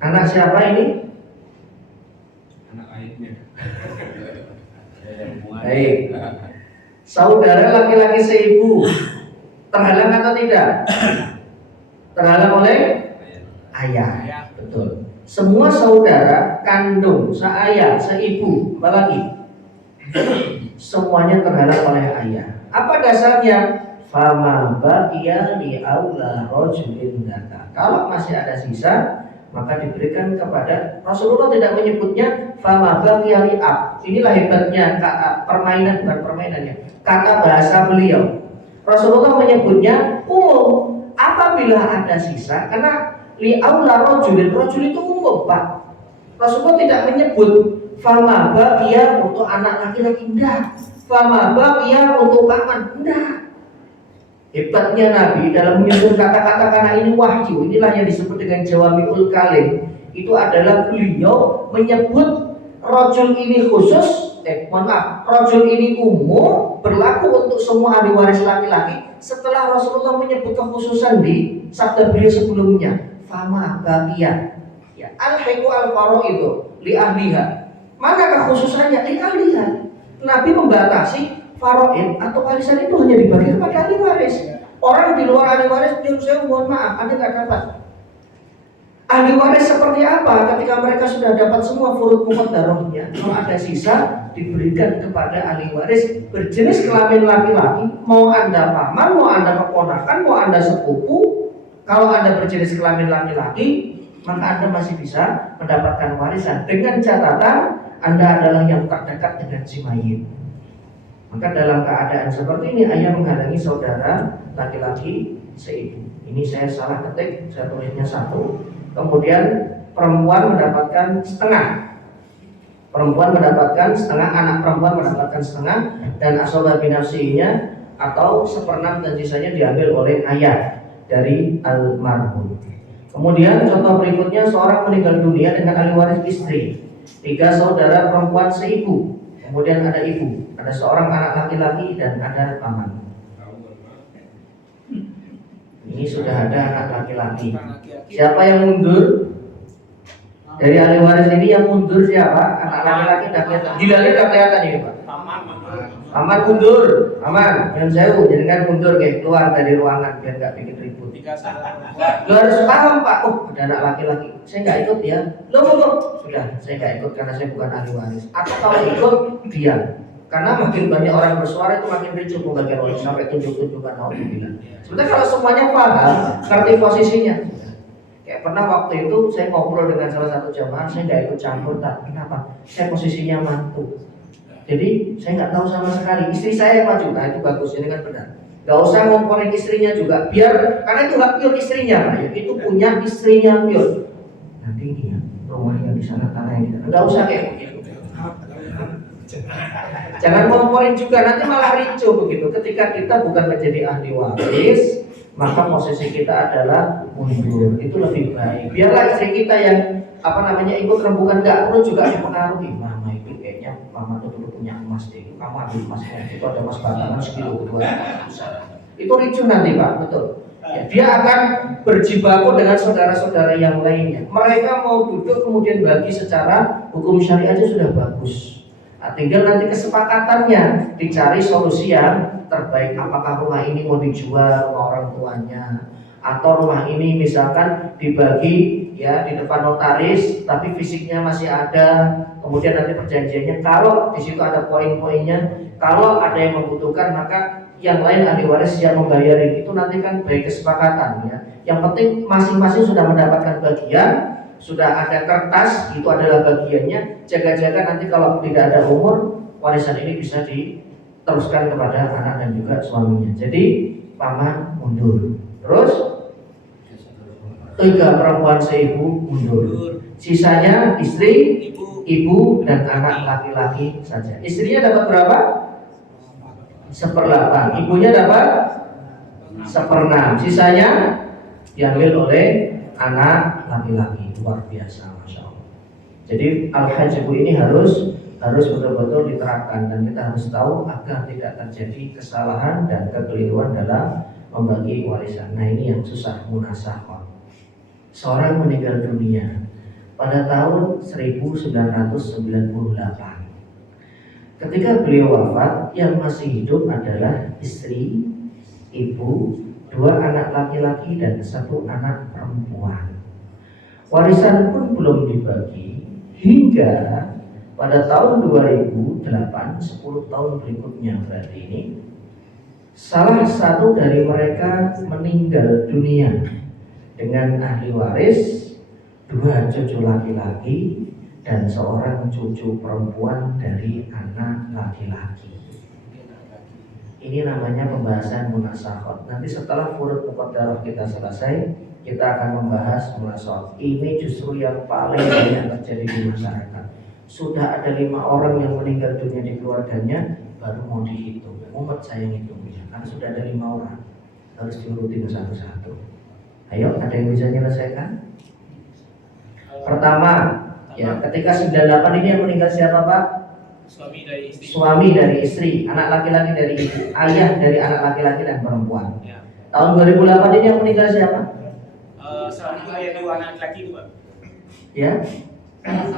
Anak siapa ini? Anak ayahnya. Baik. Saudara laki-laki seibu terhalang atau tidak? Terhalang oleh ayah. Betul. Semua saudara kandung, seayah, seibu, apalagi semuanya terhalang oleh ayah. Apa dasarnya? Fama baqiya li aula rajulin dzakar. Kalau masih ada sisa, maka diberikan kepada. Rasulullah tidak menyebutnya fama baqiya li ab. Inilah hebatnya permainan, bukan permainannya. Kata bahasa beliau. Rasulullah menyebutnya umum. Apabila ada sisa, karena li aula rajulin, rajul itu umum, Pak. Rasulullah tidak menyebut fama baqiya untuk anak laki-laki, enggak. Fama baqiya untuk paman, enggak. Hebatnya Nabi dalam menyebut kata-kata karena ini wahyu. Inilah yang disebut dengan jawami'ul kalim. Itu adalah beliau menyebut rajul ini khusus, rajul ini umum, berlaku untuk semua ahli waris laki-laki. Setelah Rasulullah menyebut kekhususan di sabda beliau sebelumnya, fama baqiya, ya al-hiqu al-faro itu li ahliha. Mana kekhususannya? Li ahliha. Nabi membatasi faraid atau warisan itu hanya dibagi kepada ahli waris. Orang di luar ahli waris, saya mohon maaf, Anda nggak dapat. Ahli waris seperti apa? Ketika mereka sudah dapat semua furud muqaddarahnya, kalau ada sisa diberikan kepada ahli waris berjenis kelamin laki-laki. Mau Anda paman, mau Anda keponakan, mau Anda sepupu. Kalau Anda berjenis kelamin laki-laki, maka Anda masih bisa mendapatkan warisan dengan catatan Anda adalah yang terdekat dengan si mayit. Maka dalam keadaan seperti ini ayah menghalangi saudara laki-laki seibu. Ini saya salah ketik, saya tulisnya 1. Kemudian perempuan mendapatkan setengah. Perempuan mendapatkan setengah, anak perempuan mendapatkan setengah, dan asobah binafsinya atau 1/6 dan sisanya diambil oleh ayah dari almarhum. Kemudian contoh berikutnya, seorang meninggal dunia dengan ahli waris istri, 3 saudara perempuan seibu. Kemudian ada ibu, ada seorang anak laki-laki dan ada paman. Ini sudah ada anak laki-laki. Siapa yang mundur? Dari ahli waris ini yang mundur siapa? Anak laki-laki dah kelihatan. Hilalnya dah kelihatan ini, Pak. Paman mundur, paman. Yang saya jangan mundur kayak keluar dari ruangan biar nggak bikin ribut. Lo harus paham, Pak. Oh, ada anak laki-laki. Saya nggak ikut ya. Lo sudah, saya nggak ikut karena saya bukan ahli waris. Atau kalau ikut diam. Karena makin banyak orang bersuara itu makin ricuh pembagian waris sampai tunjuk-tunjukkan alhamdulillah. Sebenarnya kalau semuanya paham, ngerti posisinya. Kayak pernah waktu itu saya ngobrol dengan salah satu jamaah, saya nggak ikut campur, tak kenapa? Saya posisinya mantu. Jadi saya nggak tahu sama sekali. Istri saya yang maju, nah itu bagus, ini kan benar. Gak usah ngomporin istrinya juga, biar karena itu hak pure istrinya, Pak. Ya. Itu punya istrinya pure. Nanti ini ya, rumahnya di sana, tanah yang di sana. Gak usah kayak begitu. Jangan ngomporin juga, nanti malah ricu begitu. Ketika kita bukan menjadi ahli waris, maka posisi kita adalah mundur. Itu lebih baik. Biarlah istri kita yang ikut rembukan, nggak perlu juga dipengaruhi. Mama itu kayaknya mama itu dulu punya emas deh. Kamu ambil emasnya, itu ada emas batangan sekilo kedua. Itu ricu nanti, Pak, betul. Ya, dia akan berjibaku dengan saudara-saudara yang lainnya. Mereka mau duduk kemudian bagi secara hukum syariah aja sudah bagus. Nah, tinggal nanti kesepakatannya dicari solusi yang terbaik. Apakah rumah ini mau dijual rumah orang tuanya, atau rumah ini misalkan dibagi ya di depan notaris, tapi fisiknya masih ada. Kemudian nanti perjanjiannya kalau di situ ada poin-poinnya, kalau ada yang membutuhkan maka yang lain ahli waris yang membayarin. Itu nanti kan baik kesepakatan ya. Yang penting masing-masing sudah mendapatkan bagian. Sudah ada kertas, itu adalah bagiannya. Jaga-jaga nanti kalau tidak ada umur, warisan ini bisa teruskan kepada anak dan juga suaminya. Jadi paman mundur. Terus 3 perempuan seibu mundur. Sisanya istri, ibu dan anak laki-laki saja. Istrinya dapat berapa? 1/8. Ibunya dapat 1/6. Sisanya diambil oleh anak laki-laki. Luar biasa, masya Allah. Jadi al-hajbu ini harus betul-betul diterapkan, dan kita harus tahu agar tidak terjadi kesalahan dan kekeliruan dalam membagi warisan. Nah, ini yang susah, munasakhah. Seorang meninggal dunia pada tahun 1998. Ketika beliau wafat, yang masih hidup adalah istri, ibu, 2 anak laki-laki dan 1 anak perempuan. Warisan pun belum dibagi hingga pada tahun 2008, 10 tahun berikutnya berarti ini, salah satu dari mereka meninggal dunia dengan ahli waris 2 cucu laki-laki dan seorang cucu perempuan dari anak laki-laki. Ini namanya pembahasan munasakhah. Nanti setelah furud muqaddarah kita selesai, kita akan membahas munasakhah. Ini justru yang paling banyak terjadi di masyarakat. Sudah ada 5 orang yang meninggal dunia di keluarganya, baru mau dihitung. Mumet saya ngitungnya, karena sudah ada 5 orang, harus diurutin satu-satu. Ayo, ada yang bisa menyelesaikan? Pertama, ya, ketika 98 ini yang meninggal siapa, Pak? Suami dari istri, anak laki-laki dari ibu, ayah dari anak laki-laki dan perempuan. Ya. Tahun 2008 ini yang meninggal siapa? Salah satu dari 2 anak laki itu, Pak. Ya. Salah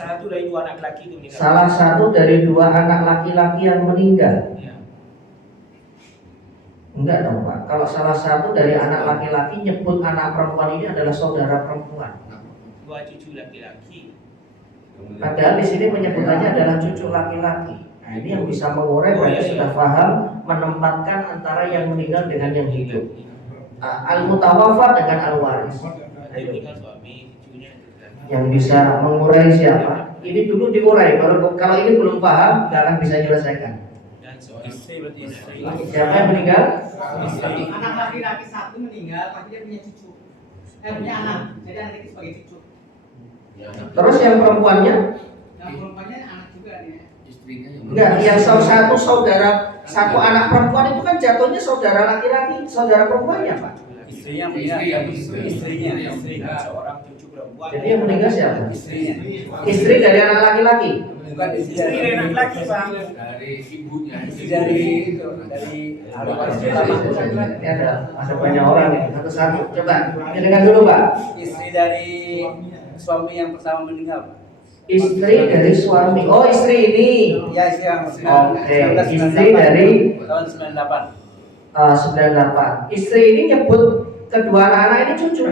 satu dari 2 anak laki itu meninggal. Salah satu dari 2 anak laki-laki yang meninggal. Ya. Enggak dong, Pak. Kalau salah satu dari anak laki-laki nyebut anak perempuan ini adalah saudara perempuan. 2 cucu laki-laki. Padahal di sini penyebutannya adalah cucu laki-laki. Nah, ini yang bisa mengurai berarti sudah paham menempatkan antara yang meninggal dengan yang hidup. Al-mutawaffa dengan al-waris. Yang bisa mengurai siapa? Ini dulu diurai. Kalau ini belum paham, nggak akan bisa menyelesaikan. Siapa yang meninggal? Anak laki-laki 1 meninggal, tapi dia punya cucu. Punya anak. Jadi anak itu sebagai cucu. Terus yang perempuannya? Yang perempuannya anak juga nih. Istrinya yang enggak, yang satu saudara, 1 anak perempuan itu kan jatuhnya saudara laki-laki, saudara perempuannya, Pak. Istrinya meninggal, istrinya seorang cucu perempuan. Jadi yang meninggal siapa? Istrinya. Istri dari anak laki-laki. Bukan istri dari anak laki, Pak. Dari ibunya. Dari ahli waris pertama. Ini ada banyak orang nih, satu-satu. Coba, ini dengar dulu, Pak. Istri dari suami yang pertama meninggal, Pak. Istri dari suami. Oh, istri ini. Ya, istri yang Oke, istri dari tahun 98. 98. Istri ini nyebut kedua anak-anak ini cucu.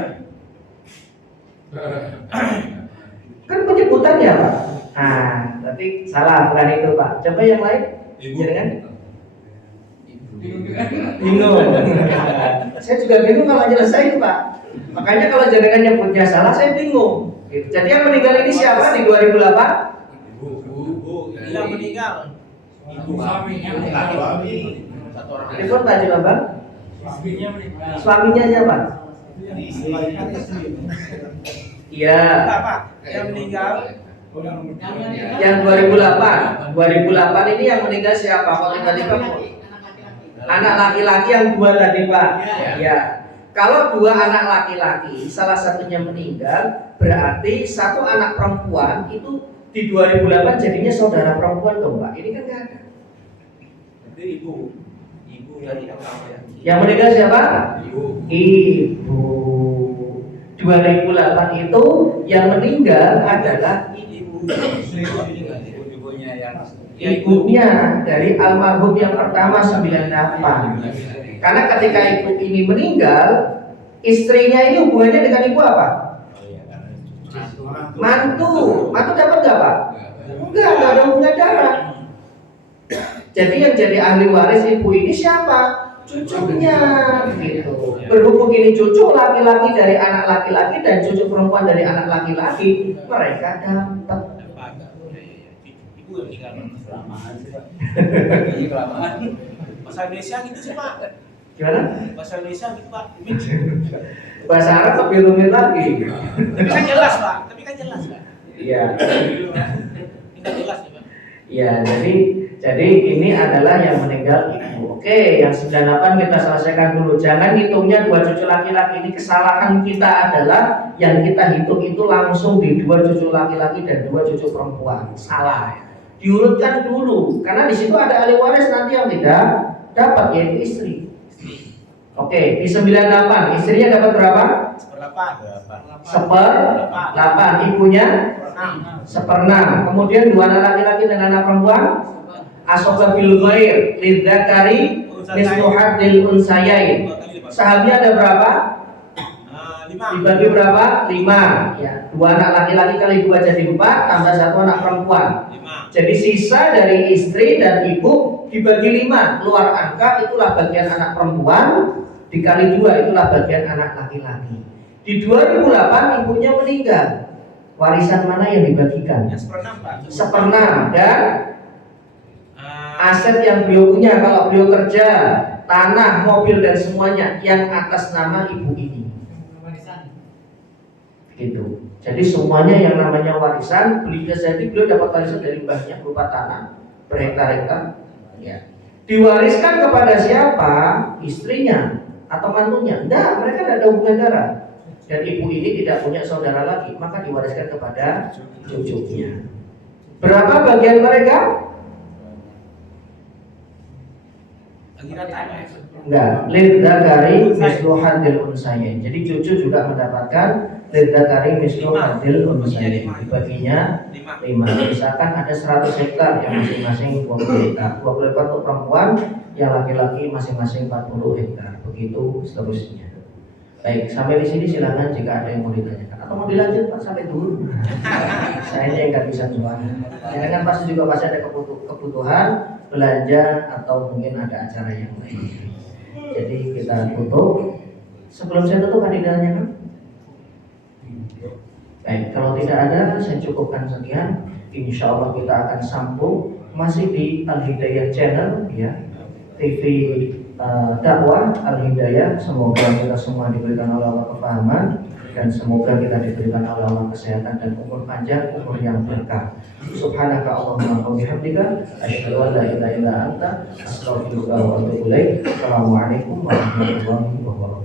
Kan penyebutannya, Pak. Nah, berarti salah, bukan itu, Pak. Coba yang lain. Jangan. Bingung. Saya juga bingung kalau nyelesain, Pak. Makanya kalau jenengan nyebutnya salah, saya bingung. Jadi yang meninggal ini siapa di 2008? Ibu Yang meninggal. Ibu suaminya satu orang. Telepon tadi, Bang. Suaminya meninggal. Suaminya siapa? Iya. Pak. Yang meninggal. Yang 2008. 2008 ini yang meninggal siapa? Kalau tadi Pak. Anak laki-laki yang 2 tadi, Pak. Ya. Kalau 2 anak laki-laki, salah satunya meninggal, berarti 1 anak perempuan itu di 2008 jadinya saudara perempuan dong, Pak. Ini kan nggak ada. Itu ibu dari anak laki. Yang meninggal siapa? Ibu. 2008 itu yang meninggal adalah ibunya dari almarhum yang pertama 98. Karena ketika ibu ini meninggal, istrinya ini hubungannya dengan ibu apa? Mantu. Mantu dapat nggak, Pak? Enggak ada hubungan darah. Jadi yang jadi ahli waris ibu ini siapa? Cucunya, gitu. Berhubung ini cucu laki-laki dari anak laki-laki dan cucu perempuan dari anak laki-laki, mereka dapat. Kelamaan sih Pak. Iya kelamaan. Bahasa Indonesia gitu sih Pak. Gimana? Bahasa Indonesia gitu Pak. Bahasa Arab lebih rumit lagi. Tapi kan jelas Pak. Iya. Tidak jelas ya Pak. Iya, jadi ini adalah yang meninggal ibu. Oke, yang 98 kita selesaikan dulu. Jangan hitungnya 2 cucu laki-laki. Ini kesalahan kita adalah yang kita hitung itu langsung di 2 cucu laki-laki dan 2 cucu perempuan. Salah. Diurutkan dulu, karena di situ ada ahli waris nanti yang tidak dapat, yaitu istri. Oke, di 98 istrinya dapat berapa? 1/8. Ibunya 1/6. Kemudian 2 anak laki-laki dan anak perempuan asoba bil ghair lidzakari mislu hadil unsayain. Sahamnya ada berapa? 5. Dibagi berapa? 5. Ya, 2 anak laki-laki kali 2 jadi 4 tambah 1 anak perempuan. 5. Jadi sisa dari istri dan ibu dibagi 5, keluar angka itulah bagian anak perempuan, dikali 2 itulah bagian anak laki-laki. Di 2008 ibunya meninggal. Warisan mana yang dibagikan? Yang 1/6 Pak. 1/6 dan aset yang beliau punya kalau beliau kerja, tanah, mobil dan semuanya yang atas nama ibu ini. Gitu. Jadi semuanya yang namanya warisan, beliau dapat warisan dari mbahnya berupa tanah berhektar-hektar. Ya. Diwariskan kepada siapa? Istrinya atau mantunya? Enggak, mereka tidak ada hubungan darah. Dan ibu ini tidak punya saudara lagi, maka diwariskan kepada cucunya. Berapa bagian mereka? Enggak, lidzakari mislu hadil unsayain. Jadi cucu juga mendapatkan lidzakari mislu hadil unsayain. Dibaginya 5. Misalkan ada 100 hektar yang masing-masing 20 hektar. 20 hektar untuk perempuan, yang laki-laki masing-masing 40 hektar. Begitu seterusnya. Baik, sampai di sini silakan jika ada yang mau ditanyakan atau mau dilanjut Pak sampai dulu. Saya yang nggak bisa jualan. Ya kan pasti juga pasti ada kebutuhan belanja atau mungkin ada acara yang lain. Jadi kita tutup. Sebelum saya tutup ada ditanyakan? Baik, kalau tidak ada saya cukupkan sekian. Insya Allah kita akan sambung masih di Al Hidayah Channel ya, TV dakwah Al Hidayah. Semoga kita semua diberikan oleh Allah kefahaman dan semoga kita diberikan oleh Allah kesehatan dan umur panjang, umur yang berkah. Subhanaka Allahumma wa bihamdika asyhadu an la ilaha illa anta astaghfiruka wa atubu ilaik. Assalamualaikum warahmatullahi wabarakatuh.